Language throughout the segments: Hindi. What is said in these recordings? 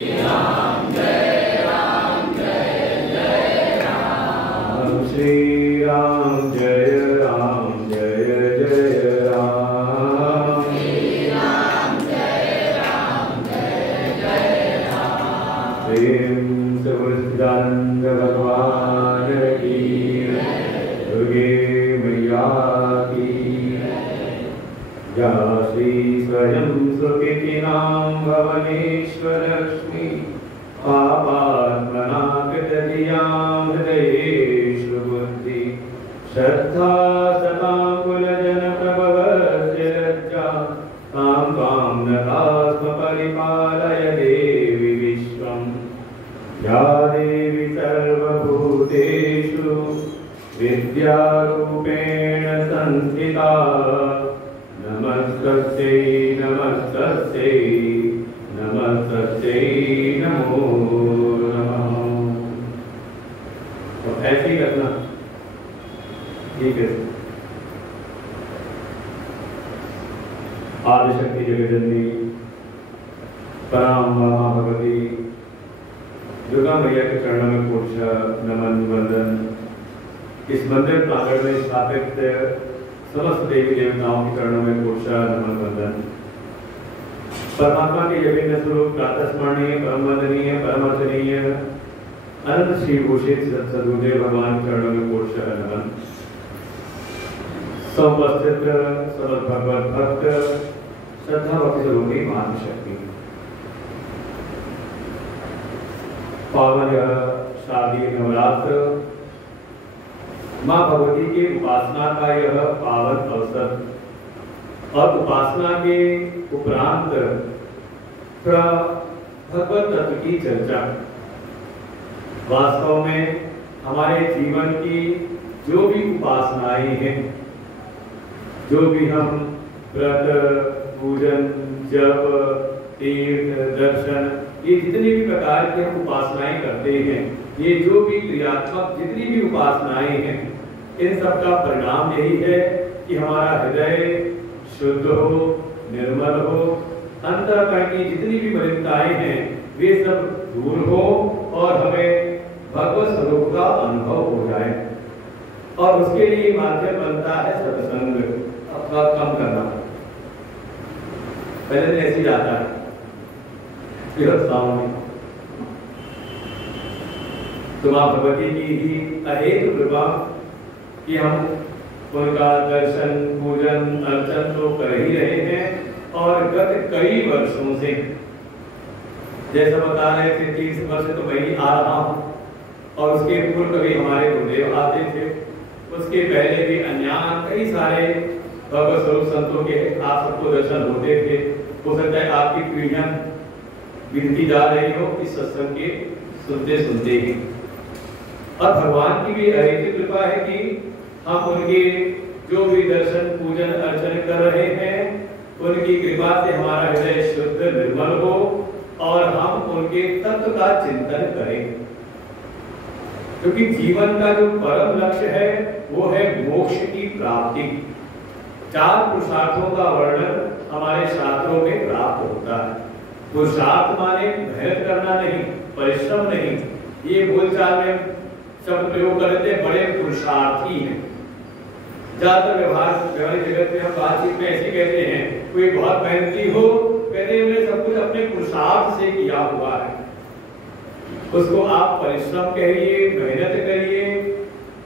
राम जय राम जय जय राम। श्री राम जय राम जय जय राम। श्री राम जय राम जय जय राम। प्रेम से सच्चिदानंद भगवान की, दुर्गे मैया की। या श्री स्वयं सुकृतिनां भवनेश्वर लक्ष्मी पापात्मना कृतधियां हृदयेषु बुद्धि श्रद्धा सतां कुलजनप्रभवस्य लज्जा तां त्वां नतास्म परिपालय देवि विश्वं। या देवी सर्वभूतेषु विद्यारूपेण संस्थिता नमस्तस्यै नमस्तस्यै नमस्तस्यै नमो नमः। तो ऐसे ही करना, ठीक है। आदिशक्ति जगजननी पराम मां भगवती दुर्गा मैया के चरणों में पूजा नमन वंदन। इस मंदिर प्रांगण में स्थापित समस्त देवी देवताओं के चरणों में पूजा नमन वंदन। परमात्मा के अभिन्न स्वरूप प्रातः स्मरणीय परम वंदनीय परमर्चनीय अनंत श्री भूषित सद्गुरुदेव भगवान के चरणों में पूजा नमन। समुपस्थित समस्त भगवत भक्त श्रद्धा भक्ति स्वरूपी मातृशक्ति पावन शादी नवरात्र मां भगवती के उपासना का यह पावन अवसर और उपासना के उपरांत भगवत तत्व की चर्चा। वास्तव में हमारे जीवन की जो भी उपासनाएं हैं, जो भी हम व्रत पूजन जप तीर्थ दर्शन ये जितनी भी प्रकार की हम उपासनाएं करते हैं, ये जो भी क्रियात्मक जितनी भी उपासनाएं हैं, इन सब का परिणाम यही है कि हमारा हृदय शुद्ध हो, निर्मल हो, अंतःकरण की जितनी भी मलिनताएं हैं वे सब दूर हो और हमें भगवत स्वरूप का अनुभव हो जाए। और उसके लिए माध्यम बनता है सत्संग अपना कम करना। पहले दिन ऐसे जाता है में तो मां भगवती की ही अहेतु कृपा कि हम उनका दर्शन पूजन अर्चन तो कर ही रहे हैं। और गत कई वर्षों से जैसा बता रहे थे 30 वर्ष तो मैं ही आ रहा हूँ और उसके पूर्व कभी हमारे गुरुदेव आते थे, उसके पहले भी अन्य कई सारे भगवत स्वरूप संतों के आप सबको दर्शन होते थे। हो सकता है आपकी पीढ़ियां गिनती जा रही हो इस सत्संग के सुनते सुनते ही। और भगवान की भी अहेतु कृपा है कि हम उनके जो भी दर्शन पूजन अर्चन कर रहे हैं उनकी कृपा से हमारा हृदय शुद्ध निर्मल हो और हम उनके तत्व का चिंतन करें। क्योंकि जीवन का जो परम लक्ष्य है वो है मोक्ष की प्राप्ति। 4 पुरुषार्थों का वर्णन हमारे शास्त्रों में प्राप्त होता है। पुरुषार्थ माने मेहनत करना नहीं, परिश्रम नहीं। ये बोलचाल में शब्द प्रयोग करते हैं बड़े पुरुषार्थी हैं। ज्यादातर व्यवहारिक जगत में हम बातचीत में ऐसे कहते हैं कोई बहुत मेहनती हो, कहते हैं सब कुछ अपने पुरुषार्थ से किया हुआ है। उसको आप परिश्रम कहिए, मेहनत करिए,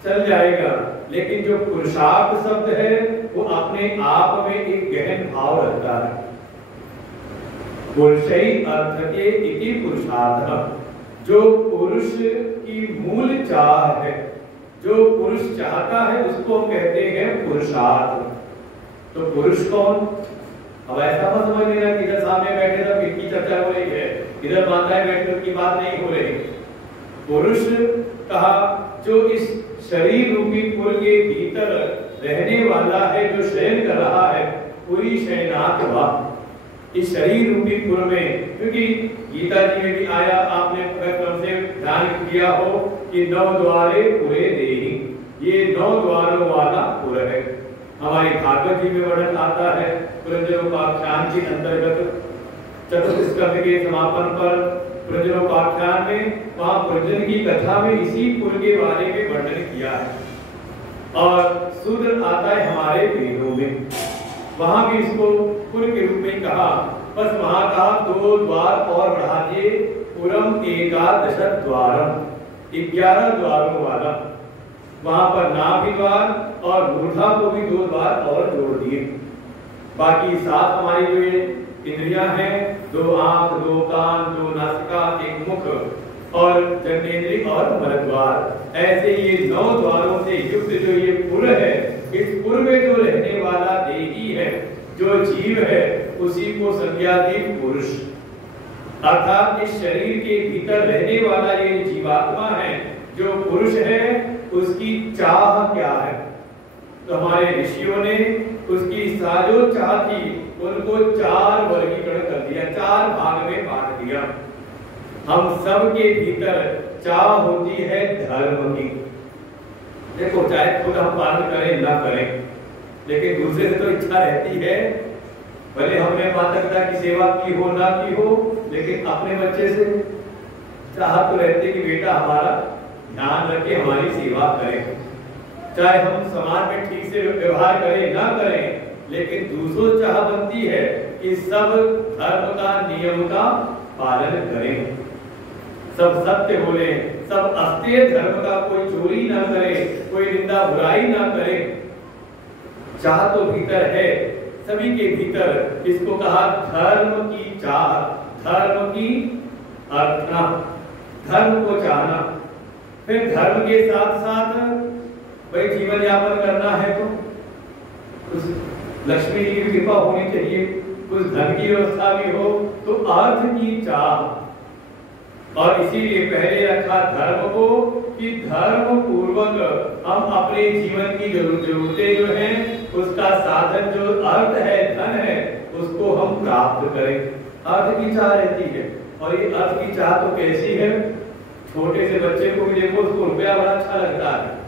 चल जाएगा। लेकिन जो पुरुषार्थ शब्द है वो अपने आप में एक गहन भाव रखता है। पुरुषै अर्थके इति पुरुषार्थः, जो पुरुष की मूल चाह है, जो पुरुष चाहता है उसको कहते हैं पुरुषार्थ। तो पुरुष कौन? अब ऐसा मत समझ लेना कि इधर सामने बैठे तो किसकी चर्चा हो रही है, इधर माताएं बैठे की बात नहीं हो रही। पुरुष कहा जो इस शरीर रूपी पुर के भीतर रहने वाला है, जो शयन कर रहा है, पूरी शयनाथ वाह इस शरीर रूपी पुर में। क्योंकि गीता जी में भी आया, आपने क्रम से ध्यान किया हो कि 9 द्वारे पुरे देहि, ये 9 द्वारों वाला पुर है। हमारे भागवत जी में वर्णन आता है पुरंदरोपाख्यान के अंतर्गत चतुर्थ स्कंद के समापन पर पुरंजनोपाख्यान में, वहां पुरंजन की कथा में इसी पुर के बारे में वर्णन किया है। और शूद्र आता है हमारे वेदों में, वहां भी इसको पुर के रूप में कहा। बस वहां कहा 2 द्वार और बढ़ा दिए, पुरम एकादश द्वारम, 11 द्वारों वाला। वहां पर नाभि द्वार और मूर्धा को भी 2 द्वार और जोड़ दिए। बाकी 7 हमारी जो ये इंद्रियां हैं, 2 आंख, 2 कान, 2 नासिका, 1 मुख और जननेन्द्रिय और मलद्वार, ऐसे ये 9 द्वारों से युक्त जो ये पुर है, इस पुर में जो रहने वाला देही है, जो जीव है, उसी को संज्ञा दी पुरुष। अर्थात इस शरीर के भीतर रहने वाला ये जीवात्मा है, जो पुरुष है, उसकी चाह क्या है। तो हमारे ऋषियों ने उसकी साजो चाह थी, उनको 4 वर्गीकरण कर दिया, 4 भाग में बांट दिया। हम सब के भीतर चाह होती है धर्म की। देखो, चाहे खुद हम पालन करें ना करें, लेकिन दूसरे से तो इच्छा रहती है। भले हमने माता पिता की सेवा की हो ना की हो, लेकिन अपने बच्चे से चाह तो रहती कि बेटा हमारा ध्यान रखे, हमारी सेवा करे। चाहे हम समाज में ठीक से व्यवहार करें ना करें, लेकिन दूसरों चाह बनती है कि सब धर्म का, नियम का पालन करें, सब सत्य बोले, सब अस्तेय धर्म का, कोई चोरी ना करे, कोई निंदा बुराई ना करे। चाह तो भीतर है सभी के भीतर। इसको कहा धर्म की चाह, धर्म की अर्थना, धर्म को चाहना। फिर धर्म के साथ साथ भाई जीवन यापन करना है तो उस लक्ष्मी जी की कृपा होनी चाहिए, कुछ धन की व्यवस्था भी हो, तो अर्थ की चाह। और इसीलिए पहले रखा धर्म को कि धर्म पूर्वक हम अपने जीवन की जरूरतें जो हैं, उसका साधन जो अर्थ है, धन है, उसको हम प्राप्त करें। अर्थ की चाह रहती है। और ये अर्थ की चाह तो कैसी है, छोटे से बच्चे को भी देखो, उसको रुपया बड़ा अच्छा लगता है,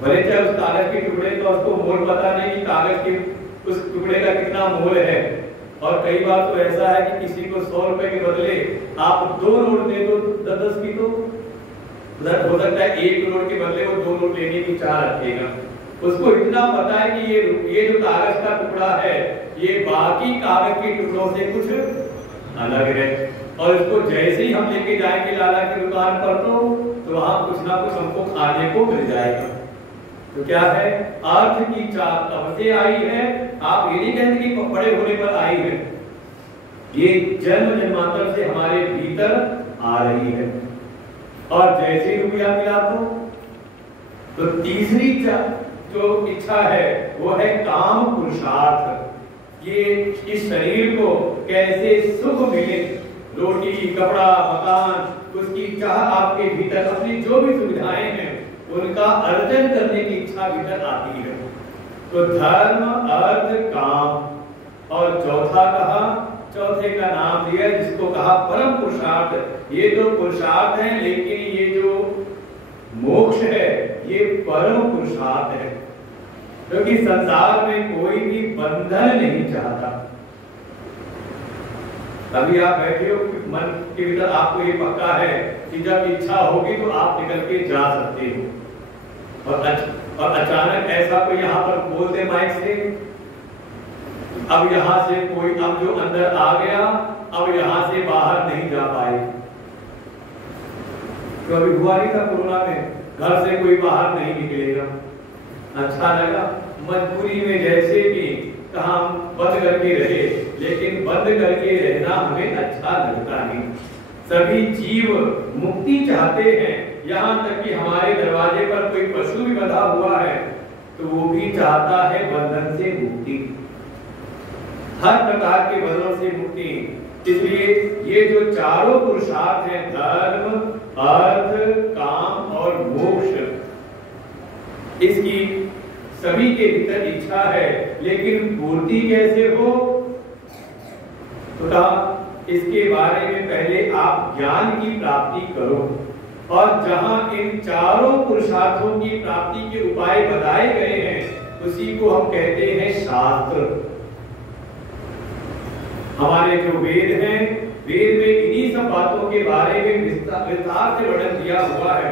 भले चाहे उस कागज के टुकड़े का उसको मोल पता नहीं कि कागज के उस टुकड़े का कितना मोल है। और कई बार तो ऐसा है कि किसी को 100 रुपए के बदले आप 2 नोट दे दो 10-10 की, तो हो सकता है 1 नोट के बदले वो 2 नोट लेने की चाह रखेगा। उसको इतना पता है कि ये जो कागज का टुकड़ा है, ये बाकी कागज के टुकड़ों से कुछ अलग है। और इसको जैसे ही हम लेके जाएंगे लाला की दुकान पर, तो वहां कुछ ना कुछ हमको खाने को मिल जाएगा। तो क्या है, अर्थ की चाह कब से आई है? आप ये नहीं कहते कि बड़े होने पर आई है, ये जन्म जन्मांतर से हमारे भीतर आ रही है। और जैसे रुपया मिला तो तीसरी जो इच्छा है वो है काम पुरुषार्थ। ये इस शरीर को कैसे सुख मिले, रोटी, कपड़ा, मकान, उसकी चाह आपके भीतर, अपनी जो भी सुविधाएं हैं उनका अर्जन करने की इच्छा भीतर आती है। तो धर्म, अर्थ, काम। और चौथा कहा, चौथे का नाम दिया जिसको कहा परम पुरुषार्थ। ये तो पुरुषार्थ है, लेकिन ये जो मोक्ष है ये परम पुरुषार्थ है, क्योंकि संसार में कोई भी बंधन नहीं चाहता। अभी आप बैठे हो, मन के भीतर आपको ये पक्का है कि जब इच्छा होगी तो आप निकल के जा सकते हो। और अचानक ऐसा कोई यहाँ पर बोल दे माइक से, अब यहाँ से कोई, अब जो अंदर आ गया अब यहाँ से बाहर नहीं जा पाए। तो अभी हुआ नहीं था कोरोना में, घर से कोई बाहर नहीं निकलेगा। अच्छा लगा, मजबूरी में जैसे भी कहा बंद करके रहे, लेकिन बंद करके रहना हमें अच्छा लगता नहीं। सभी जीव मुक्ति चाहते हैं, यहाँ तक कि हमारे दरवाजे पर कोई पशु भी बंधा हुआ है तो वो भी चाहता है बंधन से मुक्ति, हर प्रकार के बंधनों से मुक्ति। इसलिए ये जो चारों पुरुषार्थ हैं, धर्म, अर्थ, काम और मोक्ष, इसकी सभी के भीतर इच्छा है, लेकिन पूर्ति कैसे हो? तो कहा इसके बारे में पहले आप ज्ञान की प्राप्ति करो। और जहां इन चारों पुरुषार्थों की प्राप्ति के उपाय बताए गए हैं, उसी को हम कहते हैं शास्त्र। हमारे जो वेद हैं वेद में इन्हीं सब बातों के बारे में विस्तार से वर्णन किया हुआ है।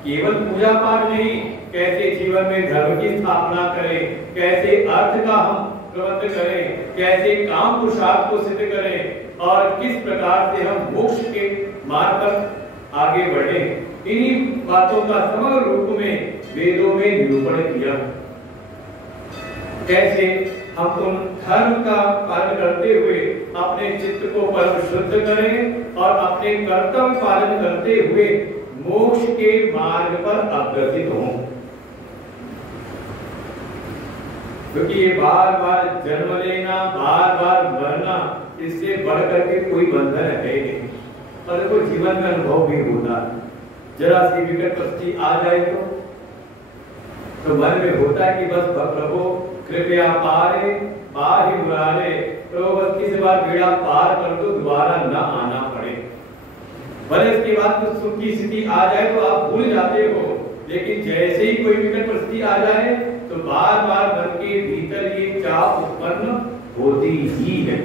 केवल पूजा पाठ नहीं, कैसे जीवन में धर्म की स्थापना करें, कैसे अर्थ का हम प्रबंध करें, कैसे काम पुरुषार्थ को सिद्ध करें और किस प्रकार से हम मोक्ष के मार्ग पर आगे बढ़े, इन्हीं बातों का समग्र रूप में वेदों में निरूपण किया। कैसे हम उन धर्म का पालन करते हुए अपने चित्त को परम शुद्ध करें और अपने कर्तव्य पालन करते हुए मोक्ष के मार्ग पर अग्रसित हों। क्योंकि ये बार बार जन्म लेना, बार बार मरना, इससे बढ़कर के कोई बंधन है नहीं। और देखो जीवन में अनुभव भी होता है, जरा सी विकट परिस्थिति आ जाए तो मन में होता है कि बस प्रभु कृपया पारे पाहि मुरारे, प्रभु बस किसी बार बेड़ा पार कर दो, दोबारा न आना पड़े। भले इसके बाद कुछ सुख की स्थिति आ जाए तो आप भूल जाते हो, लेकिन जैसे ही कोई विकट परिस्थिति आ जाए तो बार बार मन के भीतर ये चाह उत्पन्न होती ही है।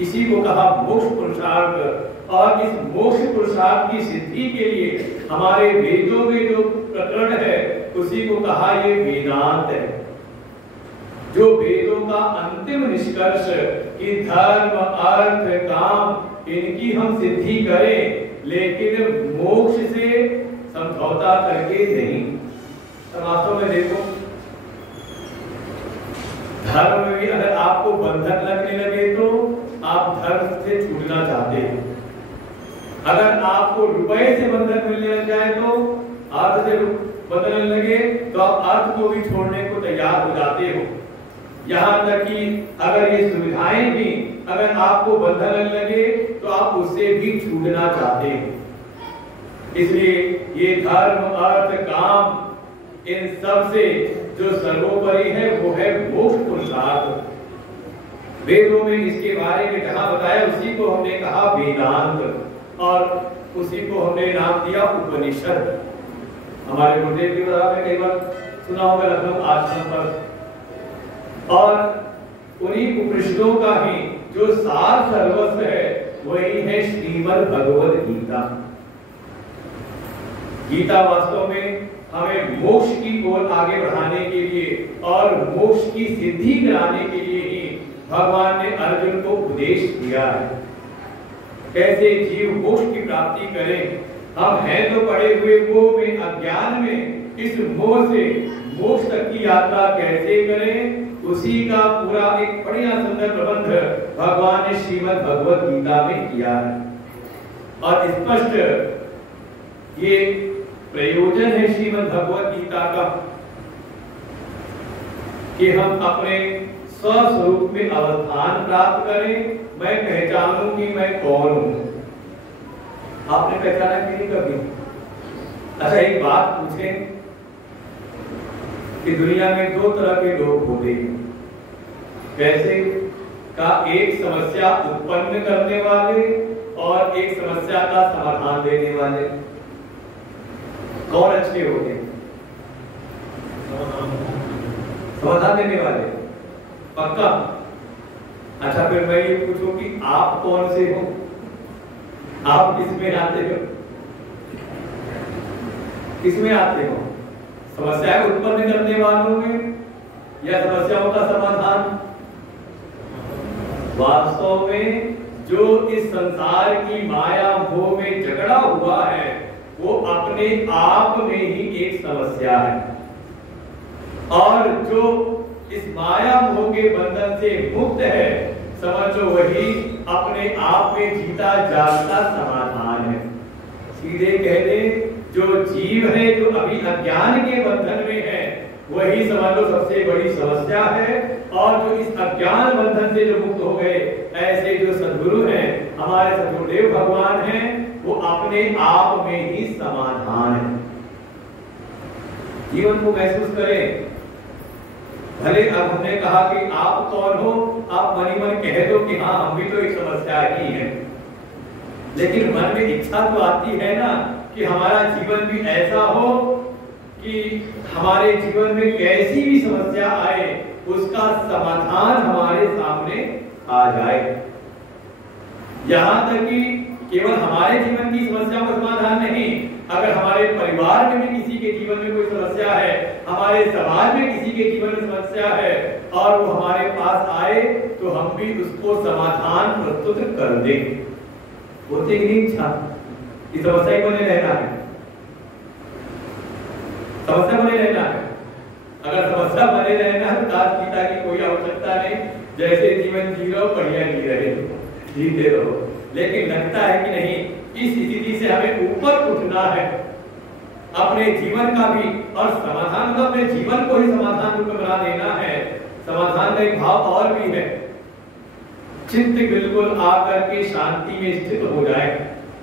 इसी को कहा मोक्ष पुरुषार्थ। और इस मोक्ष पुरुषार्थ की सिद्धि के लिए हमारे वेदों में जो प्रकरण है उसी को कहा ये वेदांत है, जो वेदों का अंतिम निष्कर्ष कि धर्म अर्थ काम इनकी हम सिद्धि करें, लेकिन मोक्ष से समझौता करके नहीं। वास्तव में देखो, धर्म में भी अगर आपको बंधन लगने लगे तो आप धर्म से छूटना चाहते हैं, अगर आपको रुपए से बंधन मिलने लग जाए तो अर्थ से बंधन लगे तो आप अर्थ को भी छोड़ने को तैयार हो जाते हो। यहाँ तक कि अगर ये सुविधाएं भी अगर आपको बंधन लगे तो आप उससे भी छूटना चाहते हो। इसलिए ये धर्म अर्थ काम इन सब से जो सर्वोपरि है वो है मोक्ष पुरुषार्थ। वेदों में इसके बारे में जहां बताया उसी को हमने कहा वेदांत, और उसी को हमने नाम दिया उपनिषद। हमारे गुरुदेव की बात में कई बार सुना होगा लखनऊ आश्रम पर, और उन्हीं उपनिषदों का ही जो सार सर्वस्व है वही है श्रीमद् भगवद गीता। गीता वास्तव में हमें मोक्ष की ओर आगे बढ़ाने के लिए और मोक्ष की सिद्धि कराने के लिए ही भगवान ने अर्जुन को उपदेश दिया है। कैसे जीव मोक्ष की प्राप्ति करें। हम हैं तो पड़े हुए मोह में, अज्ञान में, इस मोह से मोक्ष तक की यात्रा कैसे करें, उसी का पूरा एक बढ़िया सुंदर प्रबंध भगवान ने श्रीमद् भगवद गीता में किया है। और स्पष्ट ये प्रयोजन है श्रीमद् भगवद गीता का कि हम अपने स्वस्वरूप में अवस्थान प्राप्त करें। मैं पहचानूं कि मैं कौन हूं। आपने पहचाना कि नहीं कभी? अच्छा एक बात पूछें कि दुनिया में दो तरह के लोग होते हैं, कैसे का एक समस्या उत्पन्न करने वाले और एक समस्या का समाधान देने वाले। कौन अच्छे होते हैं? समाधान देने वाले, पक्का। अच्छा फिर मैं ये पूछूं कि आप कौन से हो? आप किसमें आते हो? किसमें आते हो? समस्याएं उत्पन्न करने वालों में या समस्याओं का समाधान? वास्तव में जो इस संसार की माया मोह में झगड़ा हुआ है वो अपने आप में ही एक समस्या है, और जो इस माया मोह के बंधन से मुक्त है समझो वही अपने आप में जीता जागता समाधान है। सीधे कह दे, जो जीव है जो अभी अज्ञान के बंधन में है वही समझ लो सबसे बड़ी समस्या है, और जो इस अज्ञान बंधन से जो मुक्त हो गए ऐसे जो सद्गुरु हैं हमारे सद्गुरुदेव भगवान हैं वो अपने आप में ही समाधान है। जीवन को महसूस करें। भले अब हमने कहा कि आप कौन हो, आप मन ही मन कह दो कि हाँ हम भी तो एक समस्या ही है, लेकिन मन में इच्छा तो आती है ना कि हमारा जीवन भी ऐसा हो कि हमारे जीवन में कैसी भी समस्या आए उसका समाधान हमारे सामने आ जाए। यहाँ तक कि केवल हमारे जीवन की समस्याओं का समाधान नहीं, अगर हमारे परिवार में भी किसी के जीवन में कोई समस्या है, हमारे समाज में किसी के जीवन में समस्या है और वो हमारे पास आए तो हम भी उसको समाधान प्रस्तुत कर दें। होती कि नहीं इच्छा इस समस्या को नहीं रहना है, समस्या बने रहना है। अगर समस्या बने रहना है तो दास पिता की कोई आवश्यकता नहीं, जैसे जीवन जी रहो बढ़िया जी रहे जीते रहो। लेकिन लगता है कि नहीं, इस स्थिति से हमें ऊपर उठना है, अपने जीवन का भी और समाधान का, अपने जीवन को ही समाधान रूप में बना देना है। समाधान का एक भाव और भी है, चित्त बिल्कुल आकर के शांति में स्थित हो जाए।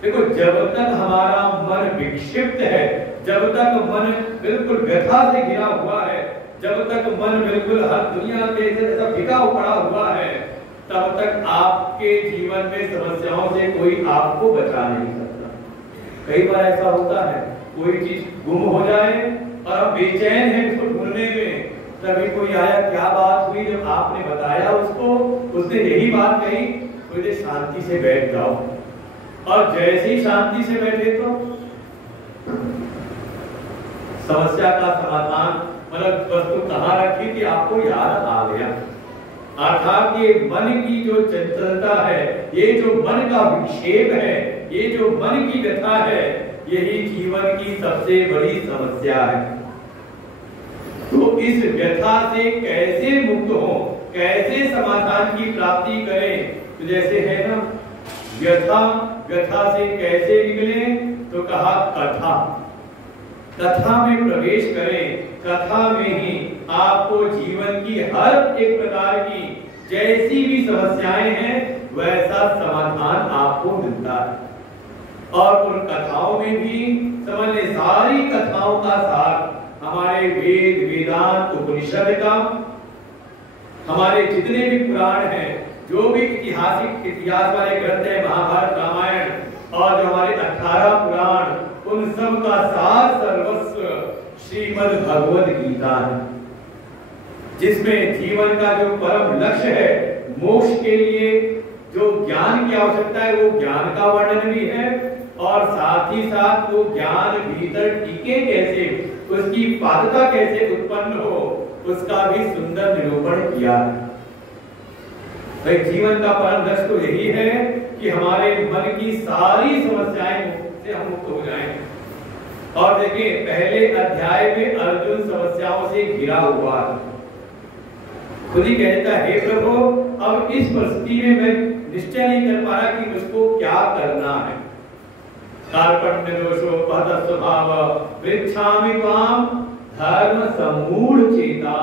देखो, जब तक हमारा मन विक्षिप्त है, जब तक मन बिल्कुल व्यथा से घिरा हुआ है, जब तक मन बिल्कुल हर दुनिया में जैसा बिका पड़ा हुआ है, तब तक आपके जीवन में समस्याओं से कोई आपको बचा नहीं सकता। कई बार ऐसा होता है, कोई चीज गुम हो जाए और हम बेचैन हैं उसको ढूंढने में, तभी कोई आया, क्या बात हुई, जब आपने बताया उसको, उसने यही बात कही, थोड़ी शांति से बैठ जाओ। और जैसे ही शांति से बैठे तो समस्या का समाधान, मतलब वस्तु कहाँ रखी थी आपको याद आ गया। अर्थात ये मन की जो चंचलता है, ये जो मन का विक्षेप है, ये जो मन की व्यथा है, यही जीवन की सबसे बड़ी समस्या है। तो इस व्यथा से कैसे मुक्त हो, कैसे समाधान की प्राप्ति करें? तो जैसे है ना, व्यथा से कैसे निकले, तो कहा कथा में प्रवेश करें। कथा में ही आपको जीवन की हर एक प्रकार की जैसी भी समस्याएं हैं वैसा समाधान आपको मिलता है। और उन कथाओं में भी समझ ले, सारी कथाओं का सार हमारे वेद, वेदांत, उपनिषद का, हमारे जितने भी पुराण हैं, जो भी इतिहास वाले ग्रंथ हैं, महाभारत, रामायण और जो हमारे 18 पुराण, उन सब का सार सर्वस्व श्रीमद् भगवद गीता है, जिसमें जीवन का जो परम लक्ष्य है, मोक्ष के लिए जो ज्ञान की आवश्यकता है, वो ज्ञान का वर्णन भी है और साथ ही साथ वो ज्ञान भीतर टिके कैसे, उसकी पात्रता कैसे उत्पन्न हो, उसका भी सुंदर निरूपण किया है। भाई, जीवन का परम लक्ष्य तो यही है कि हमारे मन की सारी समस्याएं से हम मुक्त हो जाएं। और देखिए, पहले अध्याय में अर्जुन समस्याओं से घिरा हुआ है, खुद ही कहता है, हे प्रभु, अब इस परिस्थिति में मैं निश्चय नहीं कर पा रहा कि मुझको क्या करना है। कार्पण्य दोषो पद स्वभाव पृच्छामि त्वाम धर्म समूढ़ चेता।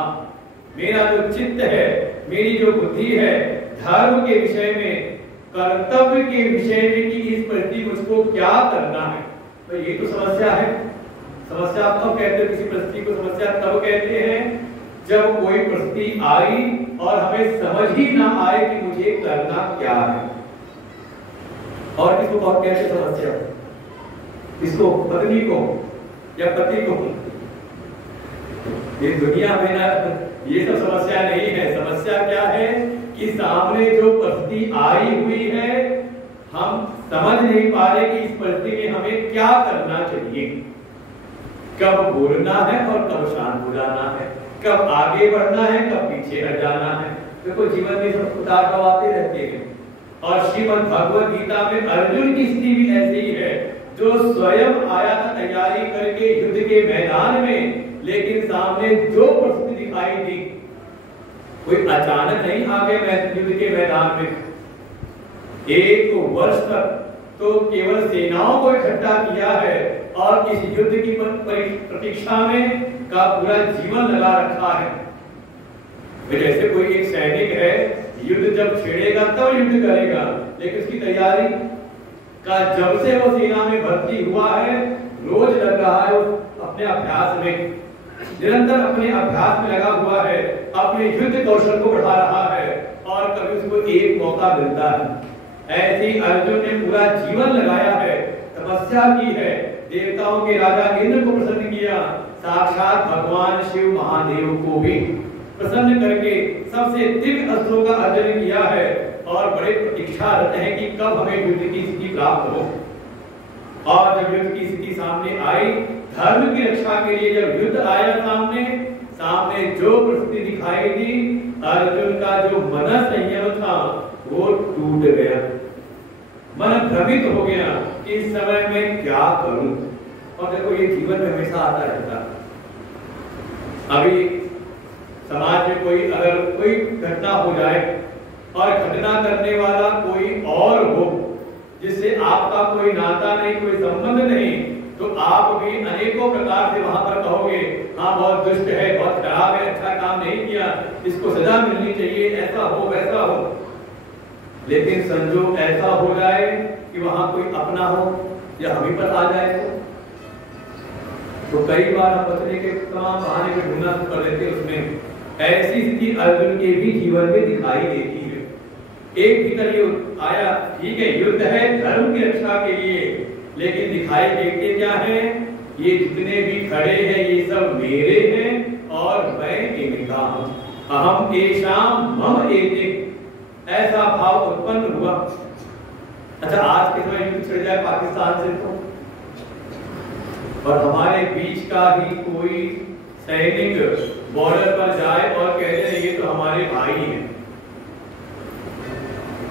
मेरा जो चित्त है, मेरी जो बुद्धि है, धर्म के विषय में, कर्तव्य के विषय में कि इस परिस्थिति मुझको क्या करना है। तो ये तो समस्या है। समस्या आप कब कहते हैं? किसी परिस्थिति को समस्या तब कहते हैं जब कोई परिस्थिति आई और हमें समझ ही ना आए कि मुझे करना क्या है। और किसको बहुत कहते समस्या? किसको? पत्नी को या पति को? ये दुनिया में ना ये सब समस्या नहीं है। समस्या क्या है कि सामने जो परिस्थिति आई हुई है, हम समझ नहीं पा रहे कि इस परिस्थिति में हमें क्या करना चाहिए, कब बोलना है और कब शांत हो जाना है, कब आगे बढ़ना है, कब पीछे हट जाना है। देखो, जीवन में सब उतार चढ़ाव आते रहते हैं। और श्रीमद् भगवद गीता में अर्जुन की स्थिति भी ऐसी ही है, जो स्वयं आया था तैयारी करके युद्ध के मैदान में, लेकिन सामने जो परिस्थिति दिखाई दी, कोई अचानक नहीं आ गया युद्ध के मैदान में। 1 वर्ष तक तो केवल सेनाओं को इकट्ठा किया है और इस युद्ध की प्रतीक्षा में का पूरा जीवन लगा रखा है। जैसे कोई एक सैनिक है, युद्ध जब छेड़ेगा तब युद्ध करेगा, लेकिन उसकी तैयारी का जब से वो सेना में भर्ती हुआ है, रोज लग रहा है अपने अभ्यास में, निरंतर अपने अभ्यास में लगा हुआ है, अपने युद्ध कौशल को बढ़ा रहा है और कभी उसको एक मौका मिलता है। ऐसे ही अर्जुन ने पूरा जीवन लगाया है, तपस्या की है, देवताओं के राजा इंद्र को प्रसन्न किया, साक्षात भगवान शिव महादेव को भी। प्रसन्न करके सबसे दिव्य अस्त्रों का अर्जन किया है और बड़े प्रतीक्षारत हैं कि कब हमें युद्ध की स्थिति प्राप्त हो। और जब युद्ध की स्थिति सामने आई, धर्म की रक्षा के लिए जब युद्ध आया सामने जो परिस्थिति दिखाई दी, अर्जुन का जो मन संयम था वो टूट गया। मन भ्रमित हो गया कि इस समय में क्या करूं। और देखो ये जीवन में हमेशा आता रहता है। अभी समाज में अगर कोई घटना हो जाए और घटना करने वाला कोई और हो जिससे आपका कोई नाता नहीं, कोई संबंध नहीं, तो आप भी अनेकों प्रकार से वहां पर कहोगे हाँ बहुत दुष्ट है, बहुत खराब है, अच्छा काम नहीं किया, इसको सजा मिलनी चाहिए, ऐसा हो वैसा हो। लेकिन संजोग ऐसा हो जाए कि वहां कोई अपना हो या हम ही पर आ जाए तो कई बार हम बचने के तमाम बहाने में ढूंढना कर देते। उसमें ऐसी स्थिति अर्जुन के भी जीवन में दिखाई देती है। एक भीतर ये आया, ठीक है युद्ध है धर्म की रक्षा के लिए, लेकिन दिखाई देते क्या है, ये जितने भी खड़े हैं ये सब मेरे हैं और मैं इनका हूं। अहम एषाम मम एते, ऐसा भाव उत्पन्न हुआ। अच्छा आज के समय युद्ध छिड़ जाए पाकिस्तान से तो, और हमारे बीच का ही कोई सैनिक बॉर्डर पर जाए और कह दे ये तो हमारे भाई हैं,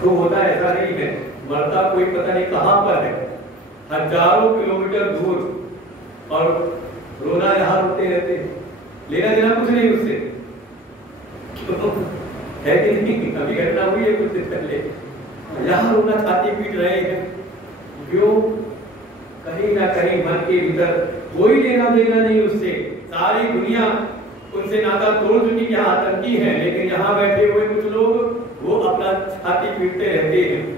तो होता ऐसा नहीं है। मरता कोई पता नहीं कहां पर है, हजारों किलोमीटर दूर, और रोना यहाँ रोते रहते, लेना देना कुछ नहीं उससे है कि नहीं। अभी घटना हुई है कुछ दिन पहले, यहाँ रोना छाती पीट रहे हैं। क्यों? कहीं ना कहीं मन के भीतर कोई लेना देना नहीं उससे, सारी दुनिया उनसे नाता तोड़ चुकी कि यहाँ आतंकी है, लेकिन यहाँ बैठे हुए कुछ लोग वो अपना छाती पीटते रहते हैं।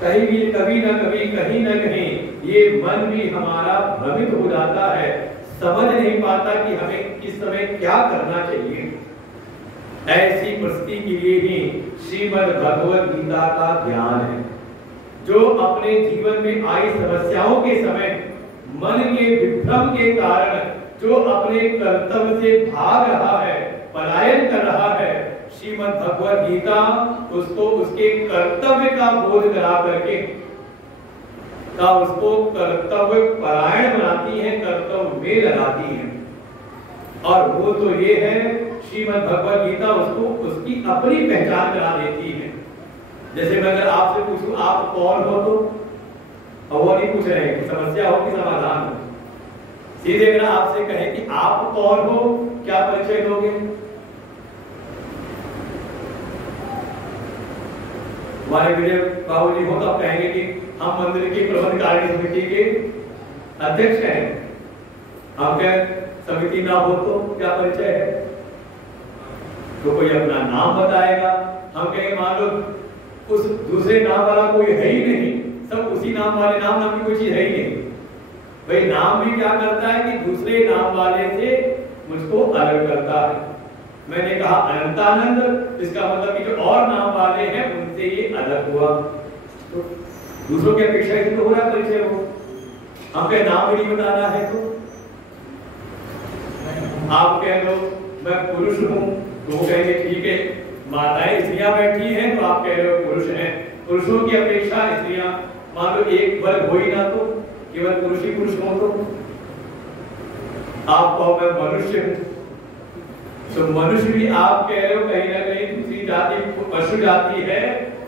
कहीं भी कभी ना कभी कहीं ना कहीं ये मन भी हमारा भ्रमित हो जाता है, समझ नहीं पाता कि हमें किस समय क्या करना चाहिए। ऐसी परिस्थिति के लिए ही श्रीमद् भगवद गीता का ज्ञान है, जो अपने जीवन में आई समस्याओं के समय मन के विभ्रम के कारण जो अपने कर्तव्य से भाग रहा है, पलायन कर रहा है, श्रीमद् भगवद गीता उसको उसके कर्तव्य का बोध करा करके उसको कर्तव्य परायण बनाती है, कर्तव्य में लगाती है। और वो तो ये है श्रीमद् भगवद गीता उसको उसकी अपनी पहचान करा देती है। जैसे मैं अगर आपसे पूछूं आप कौन हो, तो वो नहीं पूछ रहे कि समस्या हो कि समाधान हो, सीधे अगर आपसे कहे कि आप कौन हो, क्या परिचय दोगे? हमारे विजय बाबू जी हो तो आप कहेंगे कि हम मंदिर की प्रबंधकारिणी समिति के अध्यक्ष हैं। हम क्या समिति ना हो तो क्या परिचय है? तो कोई अपना नाम बताएगा, हम कहेंगे मान लो उस दूसरे नाम वाला कोई है ही नहीं, सब उसी नाम वाले नाम की कोई चीज है ही नहीं। भाई नाम भी क्या करता है कि दूसरे नाम वाले से मुझको अलग करता है। मैंने कहा अनंतानंद, इसका मतलब कि जो और नाम वाले हैं उनसे ये अलग हुआ। तो दूसरों की अपेक्षा ही तो हो रहा परिचय हो, हम क्या नाम भी नहीं बताना है। तो आप कह दो मैं पुरुष हूं, तो कहेंगे ठीक है, माताएं स्त्रियां बैठी हैं तो आप कह रहे हो पुरुष हैं, पुरुषों की अपेक्षा स्त्रियां, मान लो एक वर्ग हो ही ना तो केवल पुरुष ही पुरुष हो, तो आप कहो मैं मनुष्य हूं, तो मनुष्य भी आप कह रहे हो कहीं ना कहीं दूसरी जाति पशु जाति है,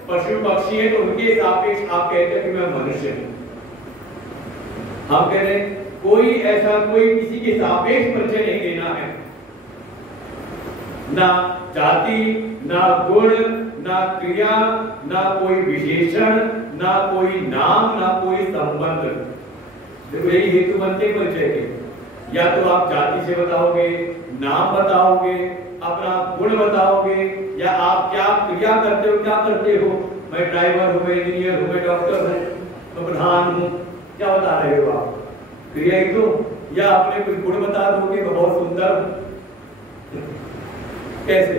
पशु पक्षी है, तो उनके सापेक्ष आप कहते हैं कि मैं मनुष्य हूं। हम कह रहे कोई ऐसा कोई किसी के सापेक्ष परिचय नहीं देना है, ना जाति, ना गुण, ना क्रिया, ना कोई विशेषण, ना कोई नाम, ना कोई संबंध। देखो यही हेतु बनते परिचय के। या तो आप जाति से बताओगे, नाम बताओगे, अपना गुण बताओगे, या आप क्या क्रिया करते हो, क्या करते हो, मैं ड्राइवर हूं, मैं इंजीनियर हूं, मैं डॉक्टर हूं, मैं प्रधान हूं, क्या बता रहे हो आप? क्रिया ही तो। या अपने कुछ गुण बता दोगे, मैं बहुत सुंदर हूं, कैसे?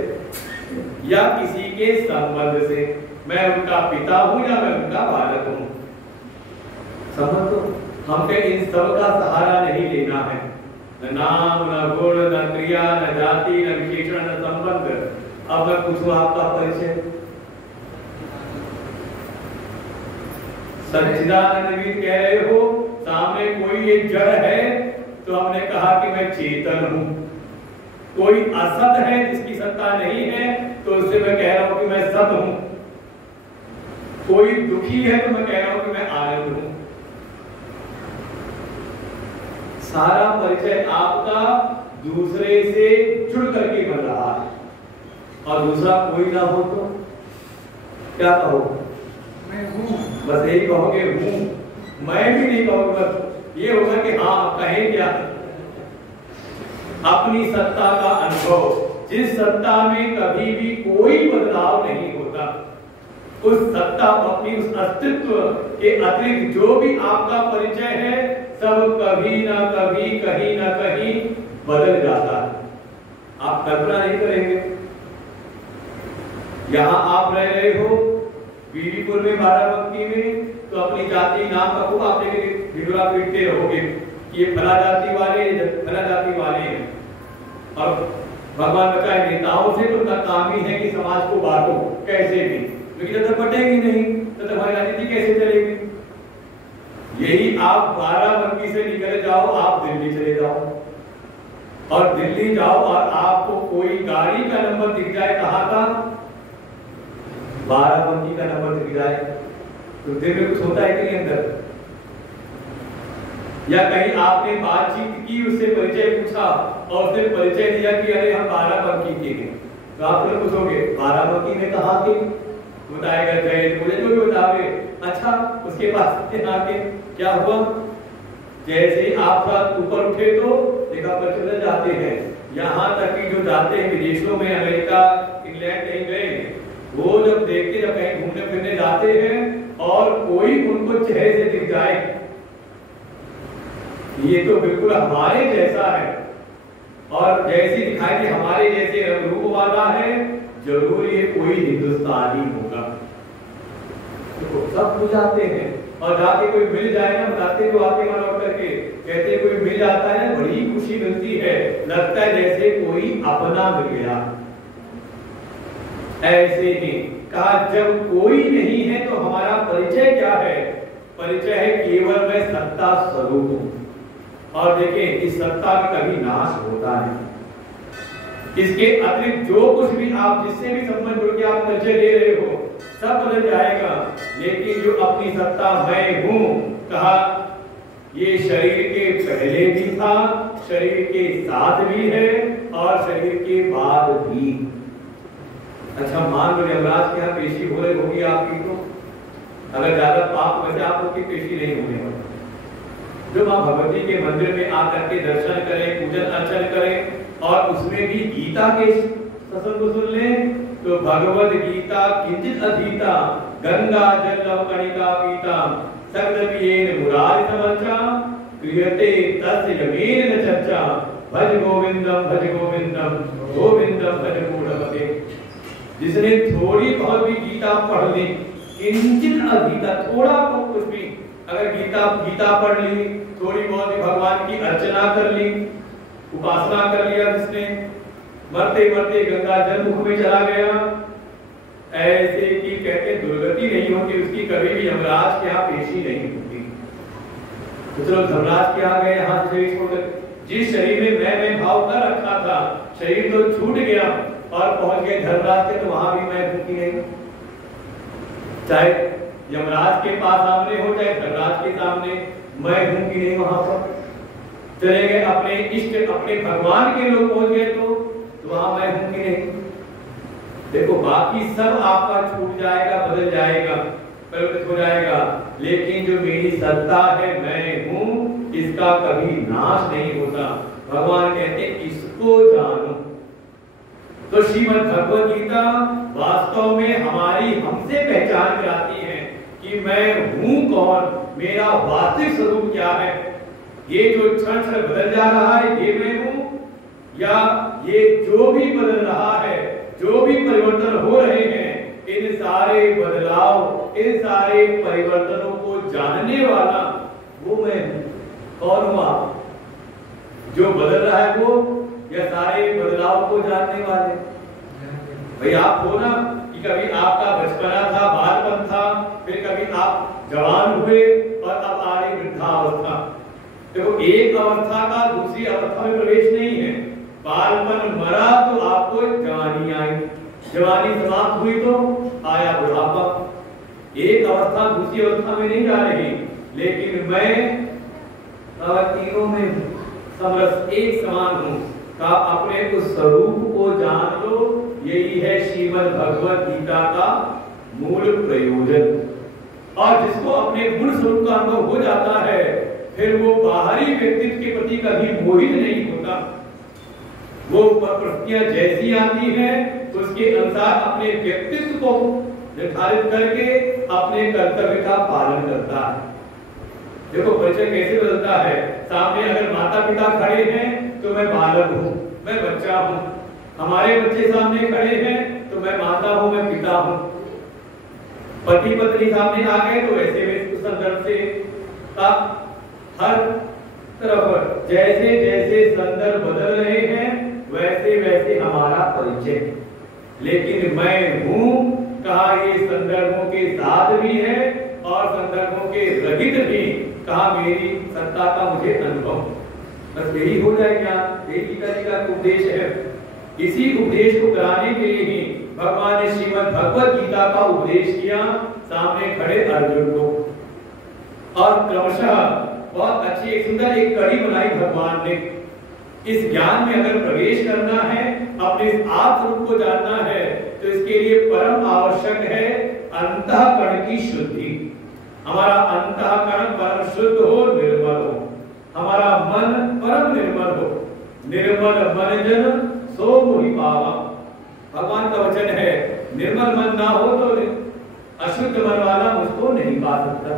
या किसी के संबंध से, मैं उनका पिता हूं या मैं उनका बालक हूं, समझ तो। हमको इन सब का सहारा नहीं लेना है, न नाम, न गुण, न क्रिया, न जाति, न विशेषण, न संबंध। अब मैं पूछूं आपका परिचय। सच्चिदानंद कह रहे हो, सामने कोई एक जड़ है तो हमने कहा कि मैं चेतन हूं। कोई असत है जिसकी सत्ता नहीं है तो उससे मैं कह रहा हूं कि मैं सत हूं। कोई दुखी है तो मैं कह रहा हूं कि मैं आनंद हूं। सारा परिचय आपका दूसरे से जुड़ करके बन रहा है, और दूसरा कोई ना हो तो क्या कहो? मैं हूं। बस यही कहोगे हूं, मैं भी नहीं कहूंगा। बस ये होगा कि हाँ कहें क्या? अपनी सत्ता का अनुभव, जिस सत्ता में कभी भी कोई बदलाव नहीं होता, उस सत्ता, अपनी उस अस्तित्व के अतिरिक्त जो भी आपका परिचय है सब कभी ना कभी, कहीं ना कहीं बदल जाता है। आप कल्पना नहीं करेंगे। यहां आप रह रहे हो बीबीपुर में, बाराबंकी में, तो अपनी जाति नाम का खूब आप ढिंडोरा पीटते रहोगे कि ये फला जाति वाले, फला जाति वाले हैं। और भगवान बताए नेताओं से तो उनका काम ही है कि समाज को बांटो कैसे भी, लेकिन जब तक बटेंगी नहीं तो तुम्हारी राजनीति कैसे चलेगी? यही आप बाराबंकी से निकल जाओ, आप दिल्ली चले जाओ, और दिल्ली जाओ और आपको कोई गाड़ी का नंबर दिख जाए, कहाँ का? बाराबंकी का नंबर दिख जाए तो दिल में कुछ होता है कि नहीं अंदर? या कहीं आपने बातचीत की, उससे परिचय पूछा और उसने परिचय दिया कि अरे हम बाराबंकी के हैं, तो आप फिर पूछोगे बाराबंकी में कहाँ के? बताएगा जय, मुझे जो भी बतावे। अच्छा, उसके पास आके क्या हुआ? जैसे आप ऊपर उठे तो देखा पर चले जाते हैं। यहाँ तक कि जो जाते हैं विदेशों में, अमेरिका, इंग्लैंड कहीं गए, वो जब देखते, जब कहीं घूमने फिरने जाते हैं और कोई उनको चेहरे से दिख जाए, ये तो बिल्कुल हमारे जैसा है, और जैसी दिखाई कि हमारे जैसे रूप वाला है, जरूर ये कोई हिंदुस्तानी होगा। तो सब बुझाते हैं, और जाके कोई मिल जाए ना, बताते तो आते मन लौट करके कहते कोई मिल जाता है, बड़ी खुशी मिलती है, लगता है जैसे कोई अपना मिल गया। ऐसे ही कहा जब कोई नहीं है तो हमारा परिचय क्या है? परिचय है केवल मैं सत्ता स्वरूप हूं। और देखें इस सत्ता में कभी नाश होता है। इसके अतिरिक्त जो कुछ भी आप, जिससे भी संबंध जुड़ के आप परिचय ले रहे हो, सब बदल जाएगा। लेकिन जो अपनी सत्ता मैं हूं, कहा ये शरीर के पहले भी था, शरीर के साथ भी है और शरीर के बाद भी। अच्छा, मान लो यमराज के यहाँ पेशी हो रही होगी आपकी, तो अगर ज्यादा पाप वैसे आप लोग की पेशी नहीं होने वाली। जो मां भगवती के मंदिर में आकर के दर्शन करें, पूजन अर्चन करें, और उसमें भी गीता के सत्संग को सुन लें, तो भगवद गीता किंचित अधीता, गंगा जल लव कणिका पीता, सक्तपियेन मुरारि समर्चा, क्रियते तस्य यमेन न चर्चा, भज गोविंदम भज गोविंदम, गोविंदम भज मूढ़मते। जिसने थोड़ी बहुत भी गीता पढ़ ली, किंचित अधीता, थोड़ा बहुत कुछ भी, अगर गीता पढ़ ली, थोड़ी बहुत भी भगवान की अर्चना कर ली, उपासना कर लिया जिसने, मरते मरते गंगा जल मुख में चला गया, ऐसे की कहते दुर्गति नहीं होती उसकी, कभी भी यमराज के यहाँ पेशी नहीं होती। कुछ लोग धर्मराज के यहाँ गए, हाथ से छोड़कर, जिस शरीर में मैं भाव कर रखा था, शरीर तो छूट गया और पहुंच गए धर्मराज के, तो वहां भी मैं हूं कि नहीं? चाहे यमराज के पास सामने हो, चाहे धर्मराज के सामने, मैं हूं कि नहीं? वहां पर चले गए अपने इष्ट, अपने भगवान के लोग पहुंच गए, तो वहां मैं हूं कि नहीं? देखो बाकी सब आपका छूट जाएगा, बदल जाएगा, परिवर्तित हो जाएगा, लेकिन जो मेरी सत्ता है, मैं हूं, इसका कभी नाश नहीं होता। भगवान कहते हैं इसको जानो। तो श्रीमद् भगवद गीता वास्तव में हमारी, हमसे पहचान कराती है कि मैं हूं कौन, मेरा वास्तविक स्वरूप क्या है। ये जो क्षण क्षण बदल जा रहा है, ये मैं हूं, या ये जो भी बदल रहा है, जो भी परिवर्तन हो रहे हैं, इन सारे बदलाव, इन सारे परिवर्तनों को जानने वाला वो मैं हूं। कौन हूं आप? जो बदल रहा है वो, या सारे बदलाव को जानने वाले? भाई आप हो ना कि कभी आपका बचपना था, बालपन था, फिर कभी आप जवान हुए और अब आ रही वृद्धावस्था। देखो एक अवस्था का दूसरी अवस्था में प्रवेश नहीं है। बालपन मरा तो आपको जवानी आई, जवानी समाप्त हुई तो आया बुढ़ापा। एक अवस्था दूसरी अवस्था में नहीं जा रही, लेकिन मैं तीनों में समरस एक समान हूँ। का अपने उस स्वरूप को जान लो, यही है श्रीमद् भगवत गीता का मूल प्रयोजन। और जिसको अपने गुण स्वरूप का अनुभव हो जाता है, फिर वो बाहरी व्यक्तित्व के प्रति कभी मोहित नहीं होता। वो परिस्थितियां जैसी आती हैं तो उसके अनुसार अपने व्यक्तित्व को निर्धारित करके अपने कर्तव्य का पालन करता है। देखो परिचय कैसे बदलता है। सामने अगर माता पिता खड़े हैं तो मैं बालक हूँ, मैं बच्चा हूँ। हमारे बच्चे सामने खड़े हैं तो मैं माता हूँ, मैं पिता हूँ। पति पत्नी सामने आ गए तो ऐसे में उस संदर्भ से हर तरफ जैसे जैसे संदर्भ बदल रहे हैं वैसे वैसे हमारा परिचय। लेकिन मैं हूँ कहा ये संदर्भों के साथ भी है और संदर्भों के रहित भी। कहा मेरी सत्ता का मुझे अनुभव। बस यही हो जाए क्या? यही गीता जी का उपदेश है। इसी उपदेश को कराने के लिए ही भगवान ने श्रीमद् भगवत गीता का उपदेश किया सामने खड़े अर्जुन को। और क्रमशः बहुत अच्छी एक सुंदर एक कड़ी बनाई भगवान ने। इस ज्ञान में अगर प्रवेश करना है, अपने आत्म रूप को जानना है, तो इसके लिए परम आवश्यक है अंतःकरण की शुद्धि। हमारा अंतःकरण परम शुद्ध हो, निर्मल हो। हमारा मन परम निर्मल हो। निर्मल मन जन सो मोहि पावा। भगवान का वचन है, निर्मल मन ना हो तो अशुद्ध मन वाला मुझको नहीं पा सकता।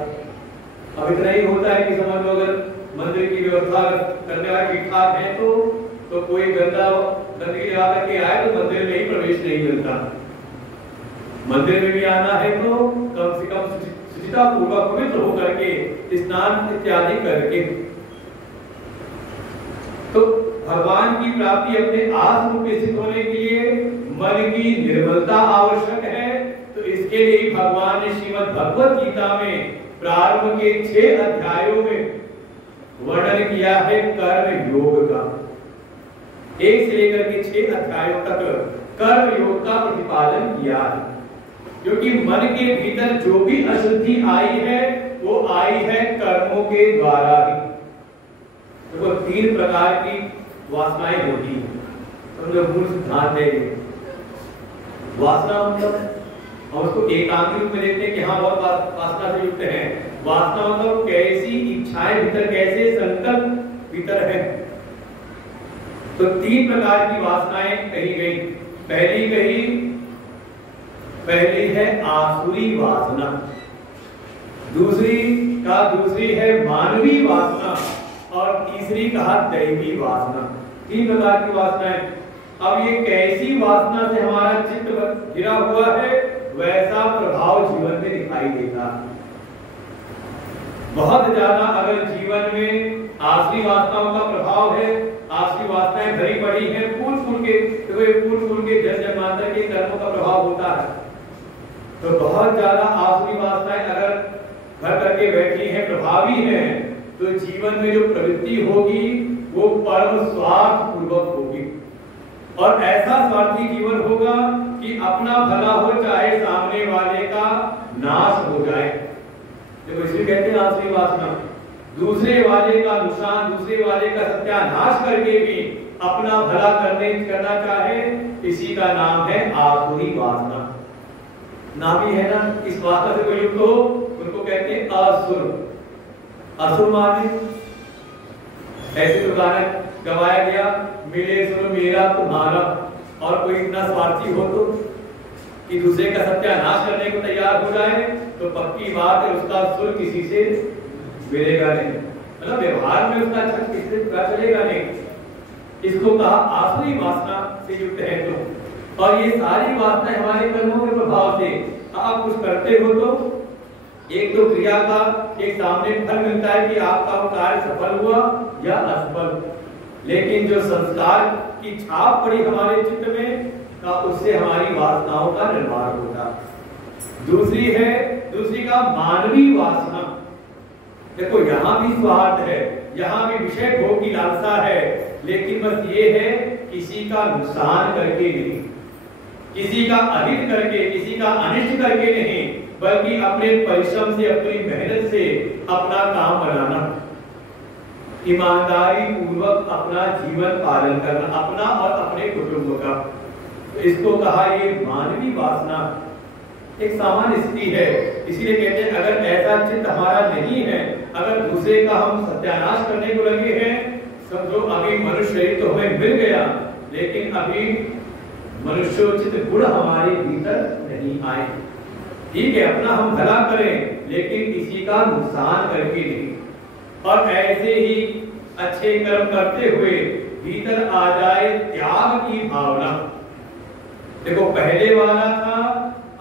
अब इतना ही होता है कि समझ लो अगर मंदिर की व्यवस्था करने वाले ठीक ठाक है तो कोई गंदगी लगा करके आए तो मंदिर में ही प्रवेश नहीं मिलता। मंदिर में भी आना है तो कम से कम शुचिता पूर्वक पवित्र होकर के स्नान इत्यादि करके। तो भगवान की प्राप्ति अपने आत्म में स्थित होने के लिए मन की निर्मलता आवश्यक है। तो इसके लिए भगवान ने श्रीमद् भगवत गीता में प्रारंभ के 6 अध्यायों में वर्णन किया है कर्म योग का। 1 से लेकर के 6 अध्यायों तक कर्म योग का प्रतिपादन किया है। क्योंकि मन के भीतर जो भी अशुद्धि आई है वो आई है कर्मों के द्वारा ही। देखो 3 प्रकार की वासनाएं होती हैं। तो जो मूल सिद्धांत है वासना मतलब और उसको एकांत रूप में देखते हैं कि हाँ बहुत वासना से युक्त है। वासना मतलब कैसी इच्छाएं भीतर, कैसे संकल्प भीतर है। तो 3 प्रकार की वासनाएं कही गई। पहली है आसुरी वासना, दूसरी है मानवी वासना और तीसरी कहा दैवी वासना। 3 प्रकार की वासनाएं। अब ये कैसी वासना से हमारा चित्त घिरा हुआ है वैसा प्रभाव जीवन में दिखाई देता। बहुत ज्यादा अगर जीवन में आसुरी वासनाओं का प्रभाव है, आसुरी वासनाएं भरी पड़ी हैं, फूल के जन्म जन्मांतर के कर्मों का प्रभाव होता है। तो बहुत ज्यादा आसुरी वासनाएं अगर भर करके बैठी हैं, प्रभावी हैं, तो जीवन में जो प्रवृत्ति होगी वो परम स्वार्थ पूर्वक होगी। और ऐसा स्वार्थी जीवन होगा कि अपना भला हो चाहे सामने वाले का नाश हो जाए। देखो इसलिए कहते हैं आसुरी वासना, दूसरे वाले का नुकसान, दूसरे वाले का सत्यानाश करके भी अपना भला करना चाहे, इसी का नाम है आसुरी वासना। नाम ही है ना, इस वासना से कोई युक्त हो उनको कहते हैं असुर। असुर माने ऐसे तो गाना गवाया गया, मिले सुर मेरा तुम्हारा। और कोई इतना स्वार्थी हो तो कि दूसरे का सत्यानाश करने को तैयार हो जाए तो पक्की बात है उसका सुर किसी से मिलेगा नहीं, मतलब व्यवहार में उसका अच्छा किसी से पता चलेगा नहीं। इसको कहा आसुरी वासना से युक्त है। तो और ये सारी वासनाएं हमारे कर्मों के प्रभाव से आप कुछ करते हो तो एक तो क्रिया का एक सामने फल मिलता है कि आपका वो कार्य सफल हुआ या असफल। लेकिन जो संस्कार की छाप पड़ी हमारे चित्त में का उससे हमारी वासनाओं का निर्माण होता। दूसरी का मानवीय वासना। देखो यहाँ भी स्वार्थ है, यहाँ भी विषय भोग की लालसा है, लेकिन बस ये है किसी का नुकसान करके नहीं, किसी का अहित करके, किसी का अनिष्ट करके नहीं, बल्कि अपने परिश्रम से, अपनी मेहनत से अपना काम बनाना, ईमानदारी पूर्वक अपना जीवन पालन करना, अपना और अपने कुटुंब का। तो इसको कहा ये मानवीय वासना एक सामान्य स्थिति है। इसीलिए कहते हैं अगर ऐसा चित्त हमारा नहीं है, अगर दूसरे का हम सत्यानाश करने को लगे हैं, समझो अभी मनुष्य शरीर तो हमें मिल गया, लेकिन अभी मनुष्योचित गुण हमारे भीतर नहीं आए। ठीक है, अपना हम भला करें, लेकिन किसी का नुकसान करके नहीं। और ऐसे ही अच्छे कर्म करते हुए भीतर आ जाए त्याग की भावना। देखो पहले वाला था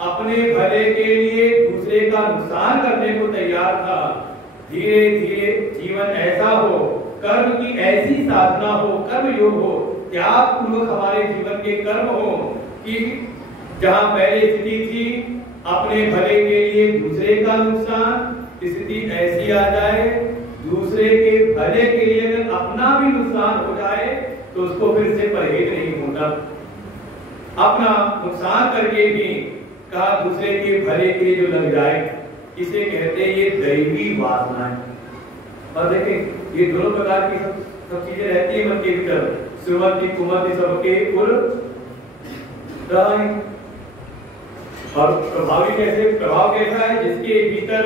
अपने भले के लिए दूसरे का नुकसान करने को तैयार था। धीरे धीरे जीवन ऐसा हो, कर्म की ऐसी साधना हो, कर्म योग हो, त्याग पूर्वक हमारे जीवन के कर्म हो कि जहां पहले स्थिति थी अपने भले के लिए दूसरे का नुकसान, स्थिति ऐसी आ जाए दूसरे के भले के लिए अगर अपना भी नुकसान हो जाए तो उसको फिर से परहेज नहीं होता। अपना नुकसान करके भी कहा दूसरे के भले के लिए जो लग जाए, इसे कहते हैं ये दैवी वासना है। और देखें ये दोनों प्रकार की सब चीजें रहती है मन के भीतर, सुमति कुमति सबके कुल और प्रभाव कैसा है, जिसके भीतर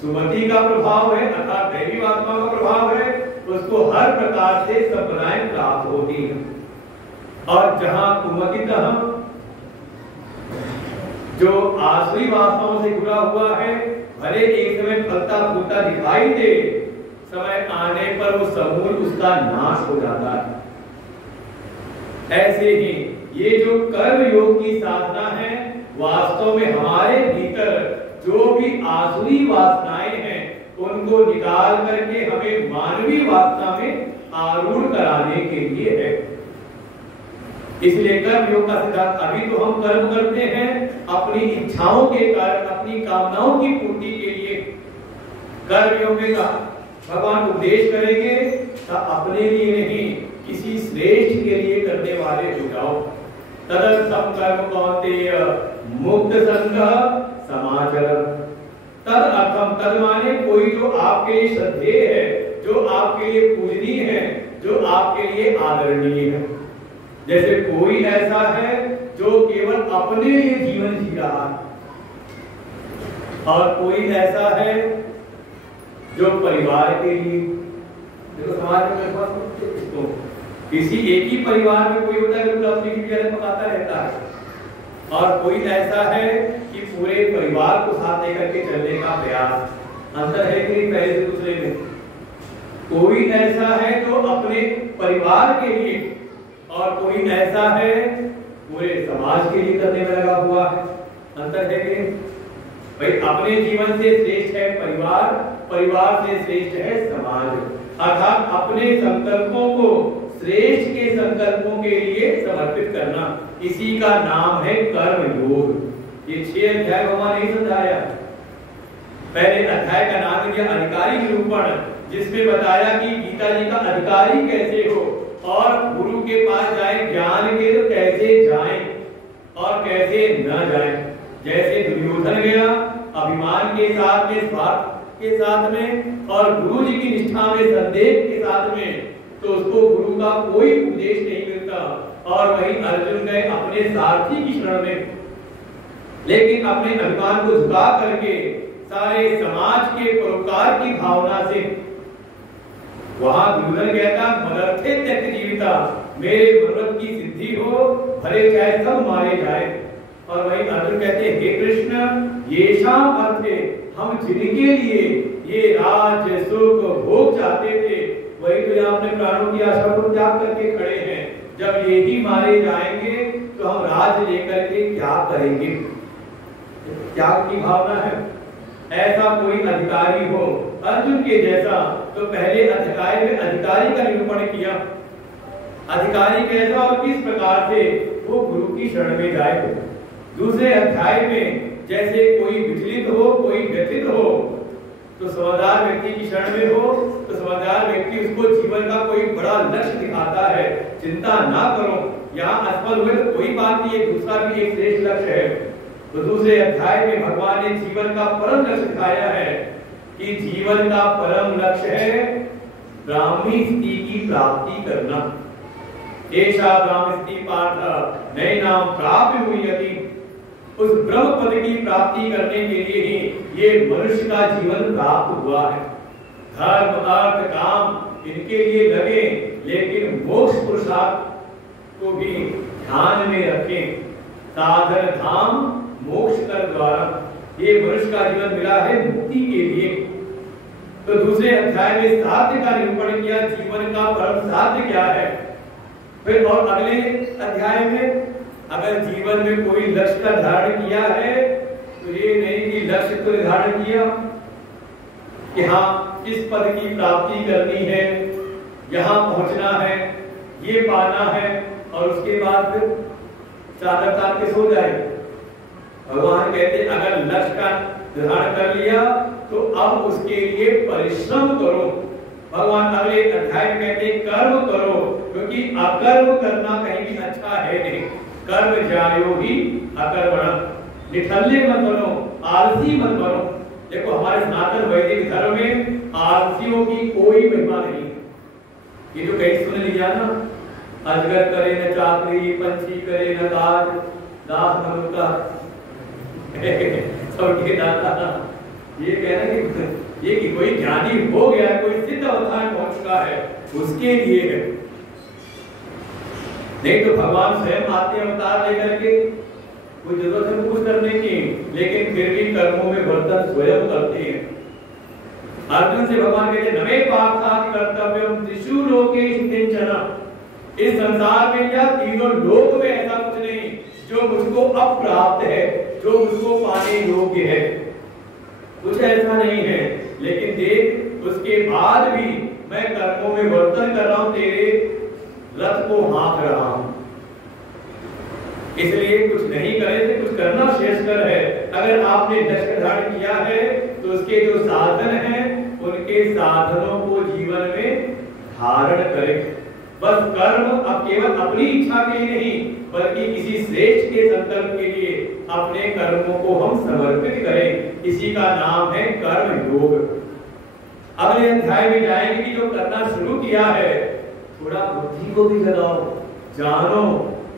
सुमति का प्रभाव है अर्थात दैवी वासना का प्रभाव है, उसको हर प्रकार से सफलताएं प्राप्त होती हैं। और जहां कुमतितः जो आसुरी वासनाओं से जुड़ा हुआ है, भले एक समय फलता फूलता दिखाई दे, समय आने पर वो समूल उसका नाश हो जाता है। ऐसे ही ये जो कर्म योग की साधना है, वास्तव में हमारे भीतर जो भी आसुरी वासनाएं हैं उनको निकाल करके हमें मानवीय वासना में आरूढ़ कराने के लिए है। इसलिए कर्म योग का सिद्धांत, अभी तो हम कर्म करते हैं अपनी इच्छाओं के कारण, अपनी कामनाओं की पूर्ति के लिए। कर्म योग में भगवान उपदेश करेंगे तो अपने लिए नहीं, किसी श्रेष्ठ के लिए करने वाले हो जाओ। तदर्थम कर्म कौन्तेय मुक्त संगः समाचर। तद अर्थम, तद माने कोई जो आपके लिए श्रद्धेय है, जो आपके लिए पूजनीय है, जो आपके लिए आदरणीय है। जैसे कोई ऐसा है जो केवल अपने लिए जीवन जी रहा है, और कोई ऐसा है जो परिवार के लिए। देखो समाज में किसी एक ही परिवार में कोई होता है जो अपनी अलग पकाता रहता है, और कोई ऐसा है कि पूरे परिवार को साथ लेकर के चलने का प्रयास। अंतर है कि पहले से दूसरे में। कोई ऐसा है जो अपने परिवार के लिए, और कोई ऐसा है पूरे समाज के लिए करने में लगा हुआ है। अंतर है कि भाई अपने जीवन से श्रेष्ठ है परिवार, परिवार से श्रेष्ठ है समाज। अर्थात अपने संकल्पों को श्रेष्ठ के संकल्पों के लिए समर्पित करना, इसी का नाम है कर्म योग। ये 6 अध्याय हमारे नहीं समझाया। पहले अध्याय का नाम दिया अधिकारी निरूपण, जिसमें बताया कि गीता जी का अधिकारी कैसे हो और गुरु के पास जाए ज्ञान के तो कैसे जाएं और कैसे न जाएं। जैसे दुर्योधन गया अभिमान के साथ में, स्वार्थ के साथ में, और गुरु जी की निष्ठा में, संदेह के साथ में, तो उसको गुरु का कोई उपदेश नहीं मिलता। और वहीं अर्जुन गए अपने सारथी की शरण में, लेकिन अपने अभिमान को झुका करके सारे समाज के परोपकार की भावना से वहां दुर्योधन कहता मदर्थे त्यक्त जीविता, मेरे मनोरथ की सिद्धि हो, भले चाहे सब मारे जाए। और वहीं अर्जुन कहते हे कृष्ण, येषाम अर्थे, हम जिनके लिए ये राज सुख भोग चाहते थे, वही तो यहाँ अपने प्राणों की आशा को त्याग करके खड़े हैं। जब ये ही मारे जाएंगे तो हम राज लेकर के क्या करेंगे? त्याग की भावना है। ऐसा कोई अधिकारी हो अर्जुन के जैसा, तो पहले अध्याय में अधिकारी का निरूपण किया अधिकारी कैसा और किस प्रकार से वो गुरु की शरण में जाए। दूसरे अध्याय में जैसे कोई विचलित हो, कोई व्यथित हो, तो समझदार व्यक्ति की शरण में हो तो समझदार व्यक्ति उसको जीवन का कोई बड़ा लक्ष्य दिखाता है। चिंता ना करो, यहाँ असफल हुए तो कोई बात नहीं, दूसरा भी एक श्रेष्ठ लक्ष्य है। तो दूसरे अध्याय में भगवान ने जीवन का परम लक्ष्य दिखाया है कि जीवन का परम लक्ष्य है ब्राह्मी स्थिति की प्राप्ति करना। ऐसा ब्राह्मी स्थिति पार्थ नए नाम प्राप्त हुई यदि उस ब्रह्म पद की प्राप्ति करने के लिए ही ये मनुष्य का जीवन प्राप्त हुआ है। धर्म अर्थ काम इनके लिए लगे, लेकिन मोक्ष पुरुषार्थ को भी ध्यान में रखें। साधन धाम मोक्ष कर द्वारा ये मनुष्य का जीवन मिला है मुक्ति के लिए। तो दूसरे अध्याय में साध्य का निरूपण किया, जीवन का परम साध्य क्या है। फिर और अगले अध्याय में अगर जीवन में कोई लक्ष्य का धारण किया है तो ये नहीं कि लक्ष्य को निर्धारण किया कि हाँ किस पद की प्राप्ति करनी है, यहाँ पहुंचना है, ये पाना है, और उसके बाद फिर चादर तान के सो जाए। भगवान कहते अगर लक्ष्य का निर्धारण कर लिया तो अब उसके लिए परिश्रम करो। भगवान अगले अध्याय में कहते कर्म करो, क्योंकि अकर्म करना कहीं भी अच्छा है नहीं। कर्म ज्यायो ही अकर्मण, निठल्ले मत बनो, आलसी मत बनो। देखो हमारे सनातन वैदिक धर्म में आलसियों की कोई महिमा नहीं। ये जो कहीं सुन लिया ना, अजगर करे न चाकरी, पंछी करे न काज, दास मनुका सबके दाता। ये कहना कि ये कि कोई ज्ञानी हो गया, कोई सिद्ध अवस्था में पहुंच चुका है, उसके लिए है। नहीं तो भगवान स्वयं आते अवतार लेकर के, कोई जरूरत है कुछ करने की, लेकिन फिर भी कर्मों में वर्तन स्वयं करते हैं। अर्जुन से भगवान कहते नमे पार्थाति कर्तव्यम त्रिषु लोकेषु किंचन। इस संसार में क्या तीनों लोक में ऐसा कुछ नहीं जो मुझको अप्राप्त है, जो मुझको पाने योग्य है, कुछ ऐसा नहीं है। लेकिन देख उसके बाद भी मैं कर्मों में वर्तन कर रहा हूं, तेरे रथ को हाँक रहा हूं। इसलिए कुछ नहीं करे तो कुछ करना श्रेष्ठकर है। अगर आपने लक्ष्य धारण किया है तो उसके जो साधन हैं उनके साधनों को जीवन में धारण करें। बस कर्म अब केवल अपनी इच्छा के लिए नहीं, बल्कि किसी श्रेष्ठ के संकल्प के लिए अपने कर्मों को हम समर्पित करें। इसी का नाम है कर्म योग। अगले अध्याय में जाएंगे कि जो करना शुरू किया है थोड़ा बुद्धि को भी लगाओ, जानो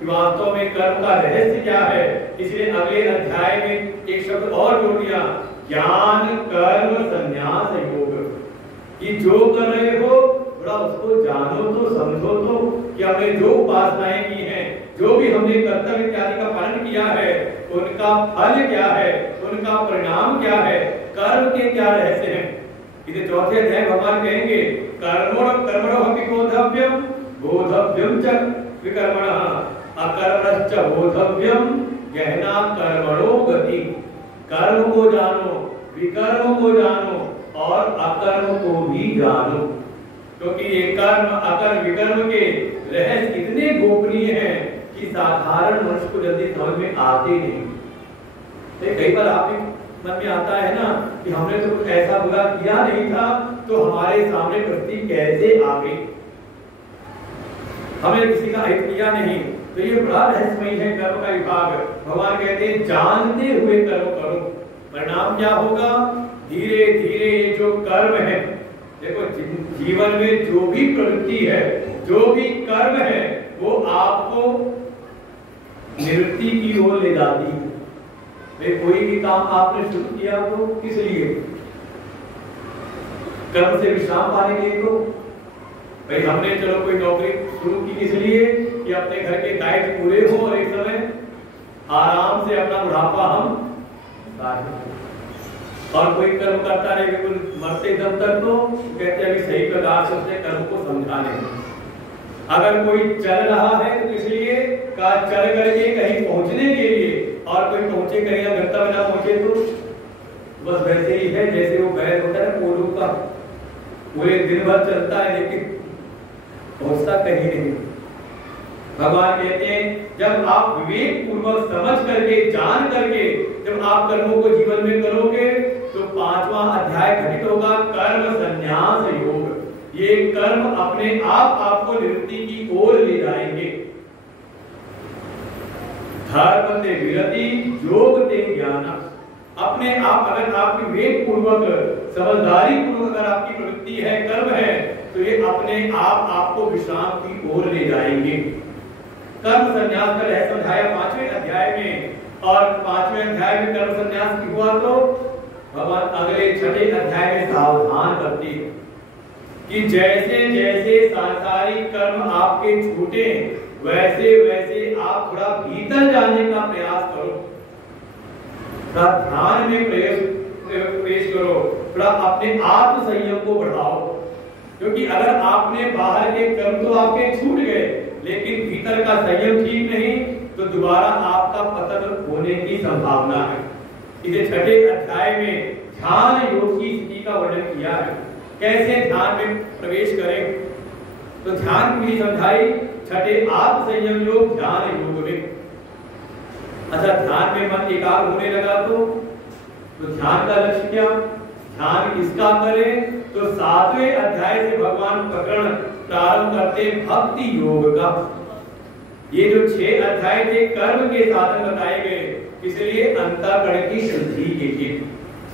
कि वास्तव में कर्म का रहस्य क्या है। इसलिए अगले अध्याय में एक शब्द और जोड़ दिया, ज्ञान कर्म संन्यास योग। कि जो कर रहे हो थोड़ा उसको जानो तो, समझो तो कि हमने जो उपासनाएं की हैं, जो भी हमने कर्तव्य इत्यादि का पालन किया है, उनका फल क्या है, उनका परिणाम क्या है, कर्म के क्या रहस्य हैं। इसे चौथे अध्याय भगवान कहेंगे कर्मणो अपि बोधव्यम बोधव्यम च विकर्मणः अकर्मश्च बोधव्यम गहना कर्मणो गति। कर्म को जानो, विकर्म को जानो और अकर्म को भी जानो, क्योंकि ये कर्म अकर्म विकर्म के रहस्य इतने गोपनीय हैं कि साधारण मनुष्य को जल्दी समझ में आते नहीं। कई बार आपके मन में आता है ना कि हमने तो कुछ ऐसा बुरा किया नहीं था तो हमारे सामने परिस्थिति कैसे आ गई, हमने किसी का हित किया नहीं। तो ये बड़ा रहस्यमय है कर्म का विभाग। भगवान कहते हैं जानते हुए कर्म करो, परिणाम क्या होगा। धीरे धीरे ये जो कर्म है, देखो जीवन में जो भी प्रवृत्ति है, जो भी कर्म है, वो आपको निवृत्ति की ओर ले जाती है। कोई भी काम आपने शुरू किया तो किस लिए, कर्म से विश्राम पाने के लिए। तो भाई हमने चलो कोई नौकरी शुरू की किस लिए कि अपने घर के दायित्व पूरे हो और एक समय आराम से अपना बुढ़ापा हम और कोई कर्म करता रहे बिल्कुल मरते दम तक, तो कहते अभी सही प्रकार से उसने कर्म को समझा नहीं। अगर कोई चल रहा है तो किस लिए का चल करके कहीं पहुंचने के लिए, और कोई पहुंचे कहीं ना गंतव्य ना पहुंचे तो बस वैसे ही है जैसे वो बैल होता है पोलो का, पूरे दिन भर चलता है लेकिन पहुंचता कहीं नहीं। भगवान कहते हैं जब आप विवेक पूर्वक समझ करके जान करके जब आप कर्मों को जीवन में करोगे तो 5वां अध्याय घटित होगा, कर्म संन्यास योग। ये कर्म अपने आप आपको निवृत्ति की ओर ले जाएंगे। धर्म ते विरति, योग ते ज्ञान। अपने आप अगर आपकी विवेक पूर्वक समझदारी पूर्वक अगर आपकी प्रवृत्ति है, कर्म है, तो ये अपने आप आपको विश्राम की ओर ले जाएंगे। कर्म संन्यास का रहस्य समझाया 5वें अध्याय में, और 5वें अध्याय में कर्म संन्यास की हुआ तो भगवान अगले 6ठे अध्याय में सावधान करते हैं कि जैसे जैसे सांसारिक कर्म आपके छूटे वैसे वैसे आप थोड़ा भीतर जाने का प्रयास करो, थोड़ा ध्यान में प्रवेश करो, थोड़ा अपने आत्म संयम को बढ़ाओ। क्योंकि अगर आपने बाहर के कर्म तो आपके छूट गए लेकिन भीतर का संयम ठीक नहीं तो दोबारा आपका पतन होने की संभावना है। इसे 6ठे अध्याय में ध्यान योग की स्थिति का वर्णन किया है, कैसे ध्यान में प्रवेश करें। तो ध्यान की समझाई 6ठे आत्म संयम योग ध्यान योग में। अच्छा, ध्यान में मन एकाग्र होने लगा तो ध्यान का लक्ष्य क्या, ध्यान किसका करें? तो 7वें अध्याय से भगवान प्रकरण प्रारंभ करते भक्ति योग का। ये जो 6 अध्याय थे कर्म के साधन बताए गए, इसलिए अंतःकरण की शुद्धि के लिए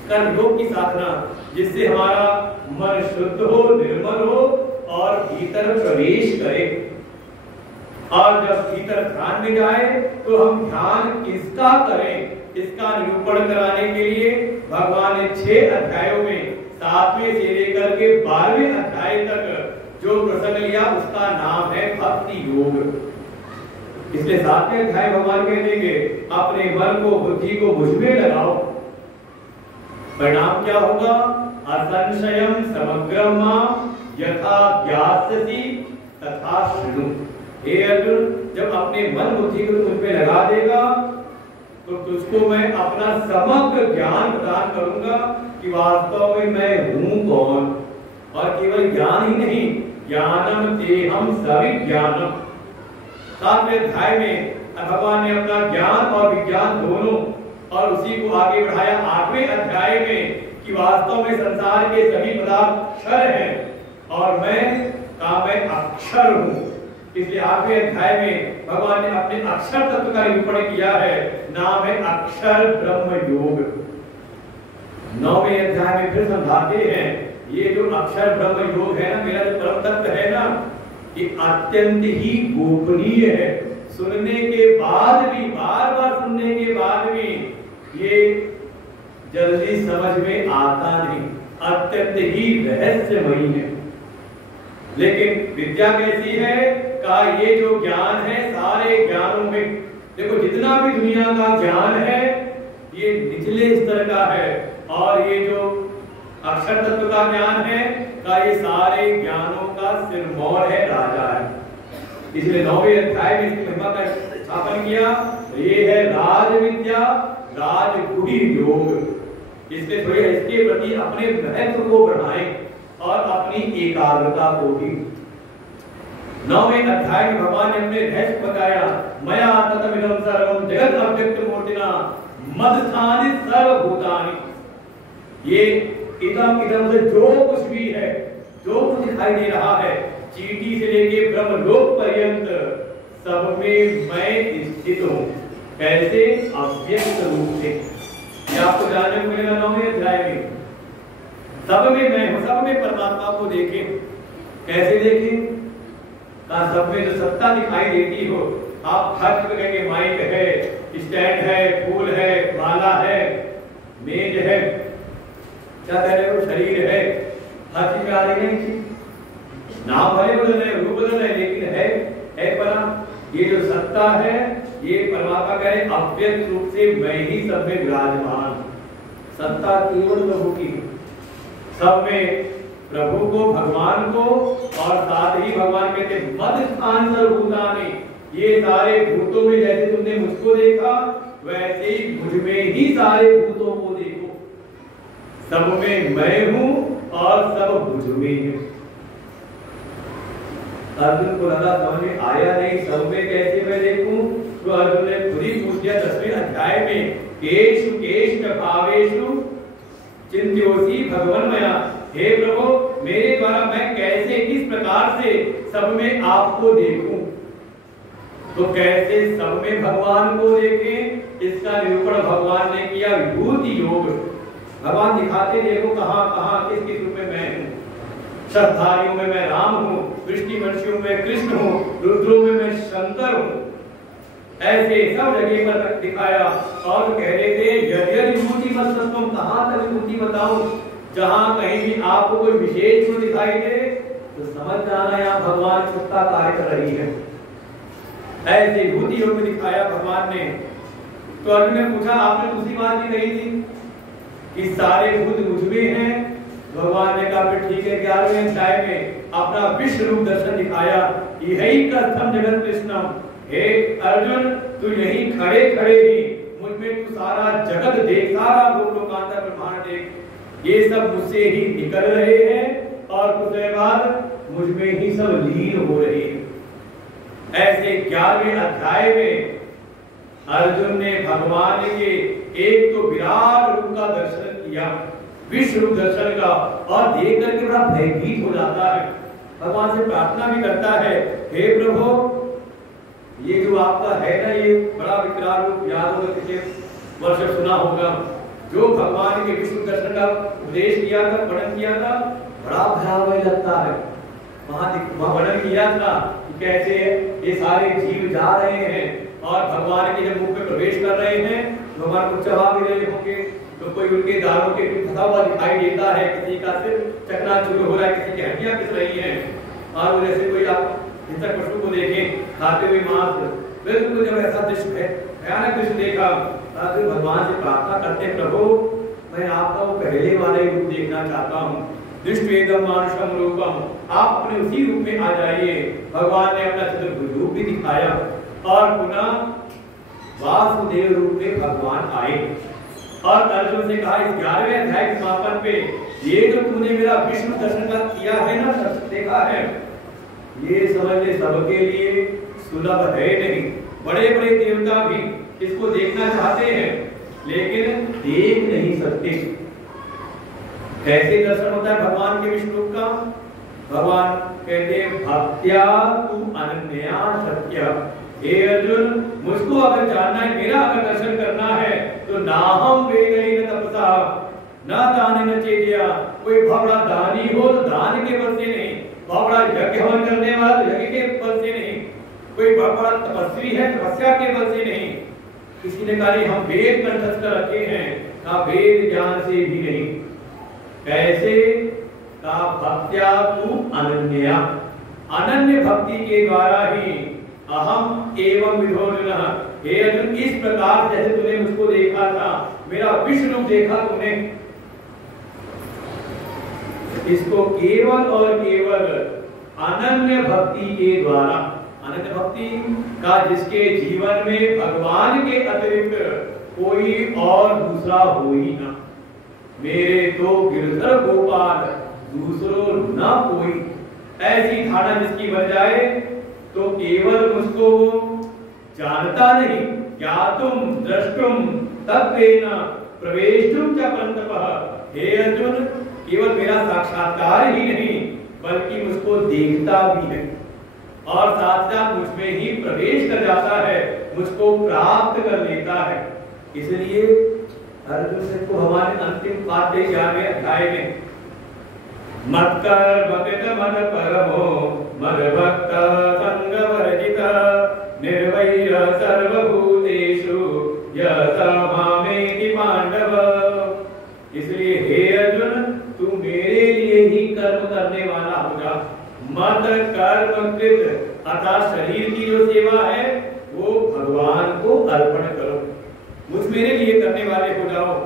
कर्म योग की साधना, जिससे हमारा मन शुद्ध हो, निर्मल हो और भीतर प्रवेश करे। और जब भीतर ध्यान में जाए तो हम ध्यान किसका करें, इसका निरूपण कराने के लिए भगवान ने 6 अध्यायों में 7वें से लेकर के 12वें अध्याय तक जो प्रसंग लिया उसका नाम है भक्ति योग। इसलिए 7वें अध्याय भगवान कहते हैं अपने मन को, बुद्धि को मुझ में लगाओ। परिणाम क्या होगा? असंशयम समग्रम मां यथा ज्ञास्यसि तथा शृणु। हे अर्जुन, जब अपने मन बुद्धि को तुझ पे लगा देगा तो तुझको मैं अपना समग्र ज्ञान प्रदान करूंगा कि वास्तव में मैं हूं कौन। और केवल ज्ञान ही नहीं, ज्ञानम तेहम सविज्ञानम। 7वें अध्याय में भगवान ने अपना ज्ञान और विज्ञान दोनों और उसी को आगे बढ़ाया 8वें अध्याय में कि वास्तव में संसार के सभी पदार्थ क्षर हैं और मैं अक्षर हूं। इसलिए 8वें अध्याय में भगवान ने अपने अक्षर तत्व का निरूपण किया है, नाम है अक्षर ब्रह्म योग। 9वें अध्याय में फिर समझाते हैं ये जो अक्षर ब्रह्म योग है ना, मेरा जो परम तत्व है ना, ये अत्यंत ही गोपनीय है। सुनने के बाद भी, बार बार सुनने के बाद भी ये जल्दी समझ में आता नहीं, अत्यंत ही रहस्यमयी है। लेकिन विद्या कैसी है? का ये जो ज्ञान है सारे ज्ञानों में, देखो जितना भी दुनिया का ज्ञान है ये निचले स्तर का है, और ये जो अक्षर तत्व का ज्ञान है का ये सारे ज्ञानों का सिरमौर है, राजा है। इसलिए 9वें अध्याय में इसकी महिमा का स्थापन किया। ये है राज विद्या, राजगुही योग। इसलिए थोड़े इसके प्रति अपने महत्व को बढ़ाएं और अपनी एकाग्रता को भी। 9वें अध्याय में भगवान ने अपने रहस्य बताया, मया ततमिदं सर्वं जगत अव्यक्त मूर्तिना मदस्थानि सर्वभूतानि। ये इदम से जो कुछ भी है, जो कुछ दिखाई दे रहा है, चींटी से लेके ब्रह्मलोक पर्यंत सब में मैं स्थित हूँ। कैसे? अव्यक्त रूप से। ये आपको जानने को मिलेगा 9वें अध्याय में। सब में मैं हूँ, सब में परमात्मा को देखें। कैसे देखें? सब में जो सत्ता दिखाई देती हो, आप हर जगह के माइक है, स्टैंड है, फूल है, माला है, मेज है, क्या कह रहे हो, शरीर है, हर चीज में आ रही है। नाम भले बदल रहे, रूप बदल रहे, लेकिन है परा। ये जो सत्ता है ये परमात्मा कह रहे अव्यक्त रूप से मैं ही सब में विराजमान। सत्ता केवल प्रभु की, सब में प्रभु को, भगवान को, और साथ ही भगवान कहते मद स्थान सर्वभूतानि। ये सारे भूतों में जैसे तुमने मुझको देखा वैसे ही मुझ में ही सारे भूतों को देखो। सब में मैं हूं और सब मुझ में है। अर्जुन को लगा समझ में आया नहीं, सब में कैसे मैं देखूं? तो अर्जुन ने खुद ही पूछ दिया 10वें अध्याय में, केषु केष्ट भावेषु चिंत्योसी भगवन्मया। हे प्रभु, मेरे द्वारा मैं कैसे किस प्रकार से सब में आपको देखूं? तो कैसे सब में भगवान को देखें, इसका निरूपण भगवान ने किया विभूति योग। भगवान दिखाते देखो कहां कहां किस किस रूप में मैं हूं। श्रद्धालुओं में मैं राम हूँ, वृष्टि वर्षियों में कृष्ण हूँ, रुद्रों में मैं शंकर हूँ। ऐसे सब जगह पर दिखाया और कह रहे थे यदि विभूति मत तुम कहाँ तक विभूति बताऊं, जहाँ कहीं भी आपको कोई विशेष गुण दिखाई दे तो समझ जाना यहाँ भगवान सत्ता कार्य कर रही है। ऐसे विभूति योग में दिखाया भगवान ने। तो अर्जुन ने पूछा, आपने दूसरी बात भी कही थी कि सारे भूत मुझ में हैं। भगवान ने कहा फिर ठीक है, 11वें अध्याय में अपना विश्व रूप दर्शन दिखाया। यही कथम जगत कृष्णम, हे अर्जुन तू यहीं खड़े खड़े ही मुझ में तू सारा जगत देख, सारा लोकांतर ब्रह्मांड देख, ये सब मुझसे ही निकल रहे हैं और कुछ देर बाद मुझ में ही सब लीन हो रहे हैं। ऐसे 11वें अध्याय में अर्जुन ने भगवान के एक तो विराट रूप का दर्शन किया, विश्व रूप दर्शन का, और देख करके बड़ा भयभीत हो जाता है। भगवान से प्रार्थना भी करता है, हे प्रभु ये जो आपका है ना ये बड़ा विकराल रूप, याद होगा किसी वर्ष सुना होगा, जो भगवान के विश्व दर्शन का उपदेश किया था, वर्णन किया था, बड़ा भयावह लगता है। वहां वर्णन किया था कि कैसे ये सारे जीव जा रहे हैं और भगवान के जब मुख में प्रवेश कर रहे हैं तो भगवान को चबा भी रहे होंगे, तो कोई उनके दारों के फंसा हुआ दिखाई देता है, किसी का सिर चकनाचूर हो रहा है, किसी की हड्डियां पिस रही हैं, और जैसे कोई आप हिंसक पशु को देखें खाते हुए मांस, बिल्कुल जब ऐसा दृश्य है भयानक दृश्य देखा तो भगवान से प्रार्थना करते, प्रभु मैं आपका वो पहले वाला ही रूप देखना चाहता हूँ, दृष्टेदम मानुषम रूपम, आप अपने उसी रूप में आ जाइए। भगवान ने अपना चतुर्भुज रूप भी दिखाया और पुनः वासुदेव रूप में भगवान आए और अर्जुन से कहा, इस 11वें अध्याय के समापन पे ये जो तूने मेरा विष्णु दर्शन का किया है ना, देखा है, ये समझने सबके लिए सुलभ है नहीं। बड़े बड़े देवता भी इसको देखना चाहते हैं लेकिन देख नहीं सकते। कैसे दर्शन होता है भगवान के विष्णु का? भगवान कहते हैं भक्त्या तू अनन्या सत्य। हे अर्जुन, मुझको अगर जानना है, मेरा अगर दर्शन करना है तो नाहम वेदैन तपसा न दानेन चेतया। कोई भगड़ा दानी हो तो दान के बल से नहीं, भगड़ा यज्ञ हवन करने वाला यज्ञ के बल से नहीं, कोई भगड़ा तपस्वी है तपस्या के बल से नहीं। किसी ने कहा हम वेद कंठस्थ रखे हैं, कहा वेद ज्ञान से भी नहीं। कैसे? कहा भक्त्या तू अनन्या, अनन्य भक्ति के द्वारा ही अहम एवं विधोर्जुनः। हे अर्जुन, इस प्रकार जैसे तूने मुझको देखा था, मेरा विश्व रूप देखा तूने, इसको केवल और केवल अनन्य भक्ति के द्वारा, अनन्य भक्ति का जिसके जीवन में भगवान के अतिरिक्त कोई और दूसरा हो ही ना, मेरे तो गिरधर गोपाल दूसरो ना कोई, ऐसी धारणा जिसकी बन जाए तो केवल मुझको जानता नहीं, ज्ञातुम द्रष्टुम तत्वेन प्रवेशुम च परंतपः। हे अर्जुन, केवल मेरा साक्षात्कार ही नहीं बल्कि मुझको देखता भी है और साथ साथ मुझ में ही प्रवेश कर जाता है, मुझको प्राप्त कर लेता है। इसलिए अर्जुन से को हमारे अंतिम पाठ 11वें अध्याय में मत कर भक्त मन परमो मद भक्त संग वर्जित निर्वैर सर्वभूतेषु यथा मामेति पांडव। इसलिए हे अर्जुन, तू मेरे लिए ही कर्म करने वाला हो जा। मत कर्म कृत, अर्थात शरीर की जो सेवा है वो भगवान को अर्पण करो, मुझ मेरे लिए करने वाले हो जाओ,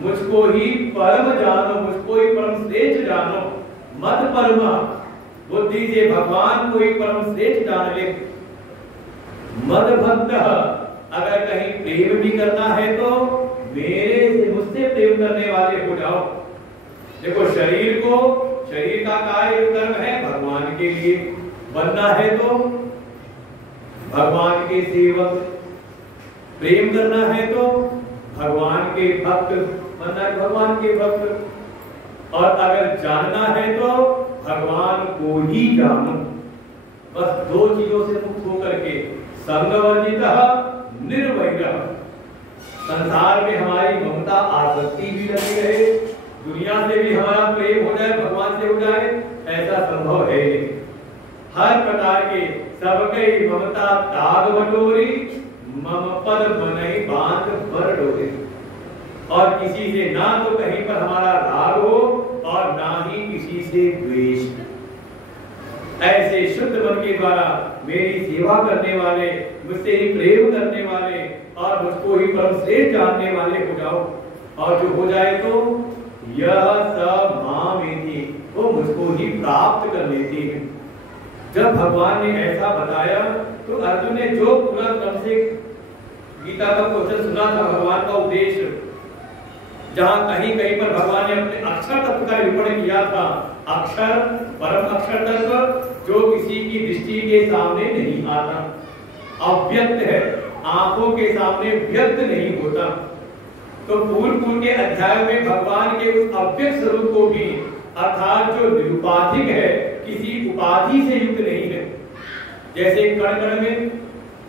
मुझको ही परम जानो, मुझको ही परम श्रेष्ठ जानो। मत परमा, बुद्धि से भगवान को ही परम श्रेष्ठ जान ले। मद भक्त, अगर कहीं प्रेम भी करना है तो मेरे से, मुझसे प्रेम करने वाले हो जाओ। देखो शरीर को, शरीर का कार्य कर्म है भगवान के लिए, बनना है तो भगवान के सेवक, प्रेम करना है तो भगवान के भक्त बनना है, भगवान के भक्त, और अगर जानना है तो भगवान को ही जानो। बस दो चीजों से मुक्त होकर के संगवर्जितः निर्वैरः, संसार में हमारी ममता आसक्ति भी लगी रहे, दुनिया से भी हमारा प्रेम हो जाए, भगवान से हो जाए, ऐसा संभव है नहीं। हर प्रकार के सबके ममता ताग बटोरी, मम पद बनहि बांध पर डोरे। और किसी से ना तो कहीं पर हमारा राग हो और ना ही किसी से द्वेष। ऐसे शुद्ध मन के द्वारा मेरी सेवा करने वाले, मुझसे ही प्रेम करने वाले और मुझको ही परम श्रेष्ठ जानने वाले हो जाओ। और जो हो जाए तो यह सब मामेति, वो मुझको ही प्राप्त कर लेते हैं। जब भगवान ने ऐसा बताया तो अर्जुन ने जो पूरा क्रम से गीता का क्वेश्चन सुना था, भगवान का उद्देश्य, जहां कहीं कहीं पर भगवान ने अपने अक्षर तत्व का निरूपण किया था। अक्षर परम अक्षर तत्व जो किसी की दृष्टि के सामने नहीं आता, अव्यक्त है, आंखों के सामने व्यक्त नहीं होता। तो पूर्व के अध्याय में भगवान के उस अव्यक्त स्वरूप को भी, अर्थात जो निरुपाधिक है, किसी उपाधि से युक्त नहीं है। जैसे कण कण में,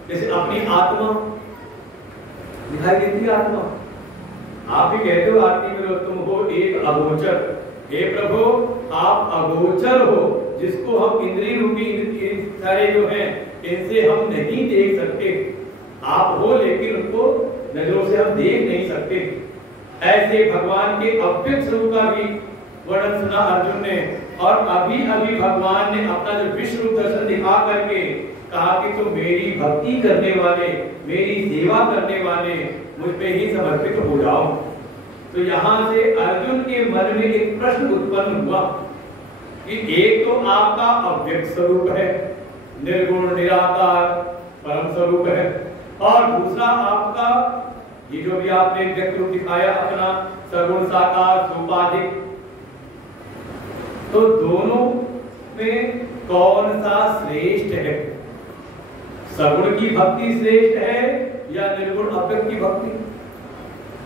जैसे अपनी आत्मा दिखाई देती है, आत्मा आप ही कहते हो आत्मा में तुम हो एक अगोचर। हे प्रभु आप अगोचर हो, जिसको हम इंद्रिय रूपी सारे जो हैं इनसे हम नहीं देख सकते। आप हो लेकिन उनको नजरों से हम देख नहीं सकते। ऐसे भगवान के अव्यक्त स्वरूप का भी वर्णन सुना अर्जुन ने। और अभी अभी भगवान ने अपना जो विश्व रूप दर्शन दिखा करके कहा कि तुम मेरी भक्ति करने वाले, मेरी सेवा करने वाले मुझ पे ही समर्पित हो जाओ। तो यहाँ से अर्जुन के मन में एक प्रश्न उत्पन्न हुआ कि एक तो आपका अव्यक्त स्वरूप है, निर्गुण निराकार परम स्वरूप है, और दूसरा आपका ये जो भी आपने व्यक्त रूप दिखाया अपना सगुण साकार सोपाधिक। तो दोनों में कौन सा श्रेष्ठ है? सगुण की भक्ति श्रेष्ठ है या निर्गुण अव्यक्त की भक्ति?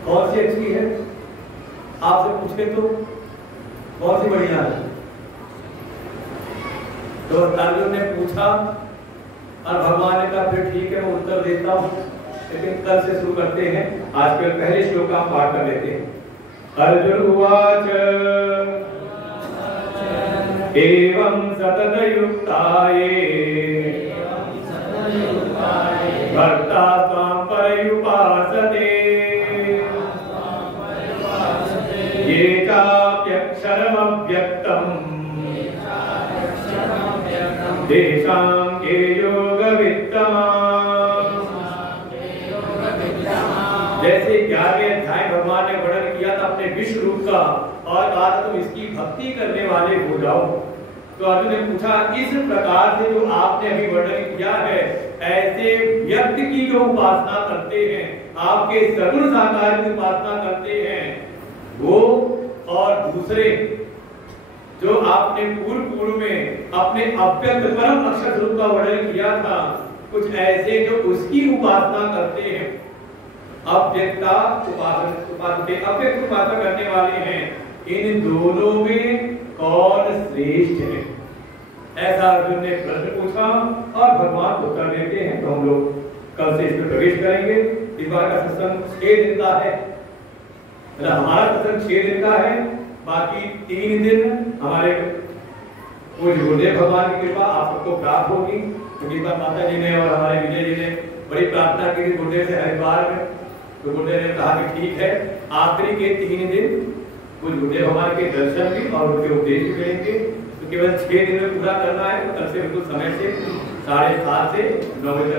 कौन सी अच्छी है? आपसे पूछे तो कौन सी बढ़िया है? तो अर्जुन ने पूछा और भगवान ने कहा फिर ठीक है मैं उत्तर देता हूं, लेकिन कल से शुरू करते हैं। आज के पहले श्लोक का पाठ कर लेते हैं। अर्जुन उवाच एवं सततयुक्ताये भक्ता त्वां पर्युपासते ये चाप्यक्षरमव्यक्तम् तेषां के योगवित्तमा। जैसे 11वें अध्याय भगवान ने वर्णन किया था अपने विश्व रूप का और कहा था तुम इसकी भक्ति करने वाले हो जाओ। तो अर्जुन ने पूछा इस प्रकार से जो आपने अभी वर्णन किया है, ऐसे व्यक्ति की जो उपासना करते हैं, आपके सगुण साकार की उपासना करते हैं वो, और दूसरे जो आपने पूर्व में अपने अव्यक्त परम अक्षर स्वरूप का वर्णन किया था, कुछ ऐसे जो उसकी उपासना करते हैं, अव्यक्ता अव्यक्त उपासना करने वाले हैं, इन दोनों में कौन श्रेष्ठ है? ऐसा अर्जुन ने प्रश्न पूछा और भगवान उत्तर देते हैं। तो हम लोग कल से इसमें प्रवेश करेंगे। इस बार का सत्संग 6 दिन का है, मतलब हमारा सत्संग 6 दिन का है, बाकी 3 दिन हमारे गुरुदेव भगवान की कृपा आप सबको प्राप्त होगी। क्योंकि माता जी ने और हमारे विजय जी ने बड़ी प्रार्थना की थी गुरुदेव से हरिद्वार में, तो गुरुदेव ने कहा कि ठीक है आखिरी के 3 दिन कुछ गुरुदेव भगवान के दर्शन भी और उनके उपदेश भी करेंगे। तो केवल 6 दिन में पूरा करना है, तो कल से बिल्कुल समय से 7:30 से 9 बजे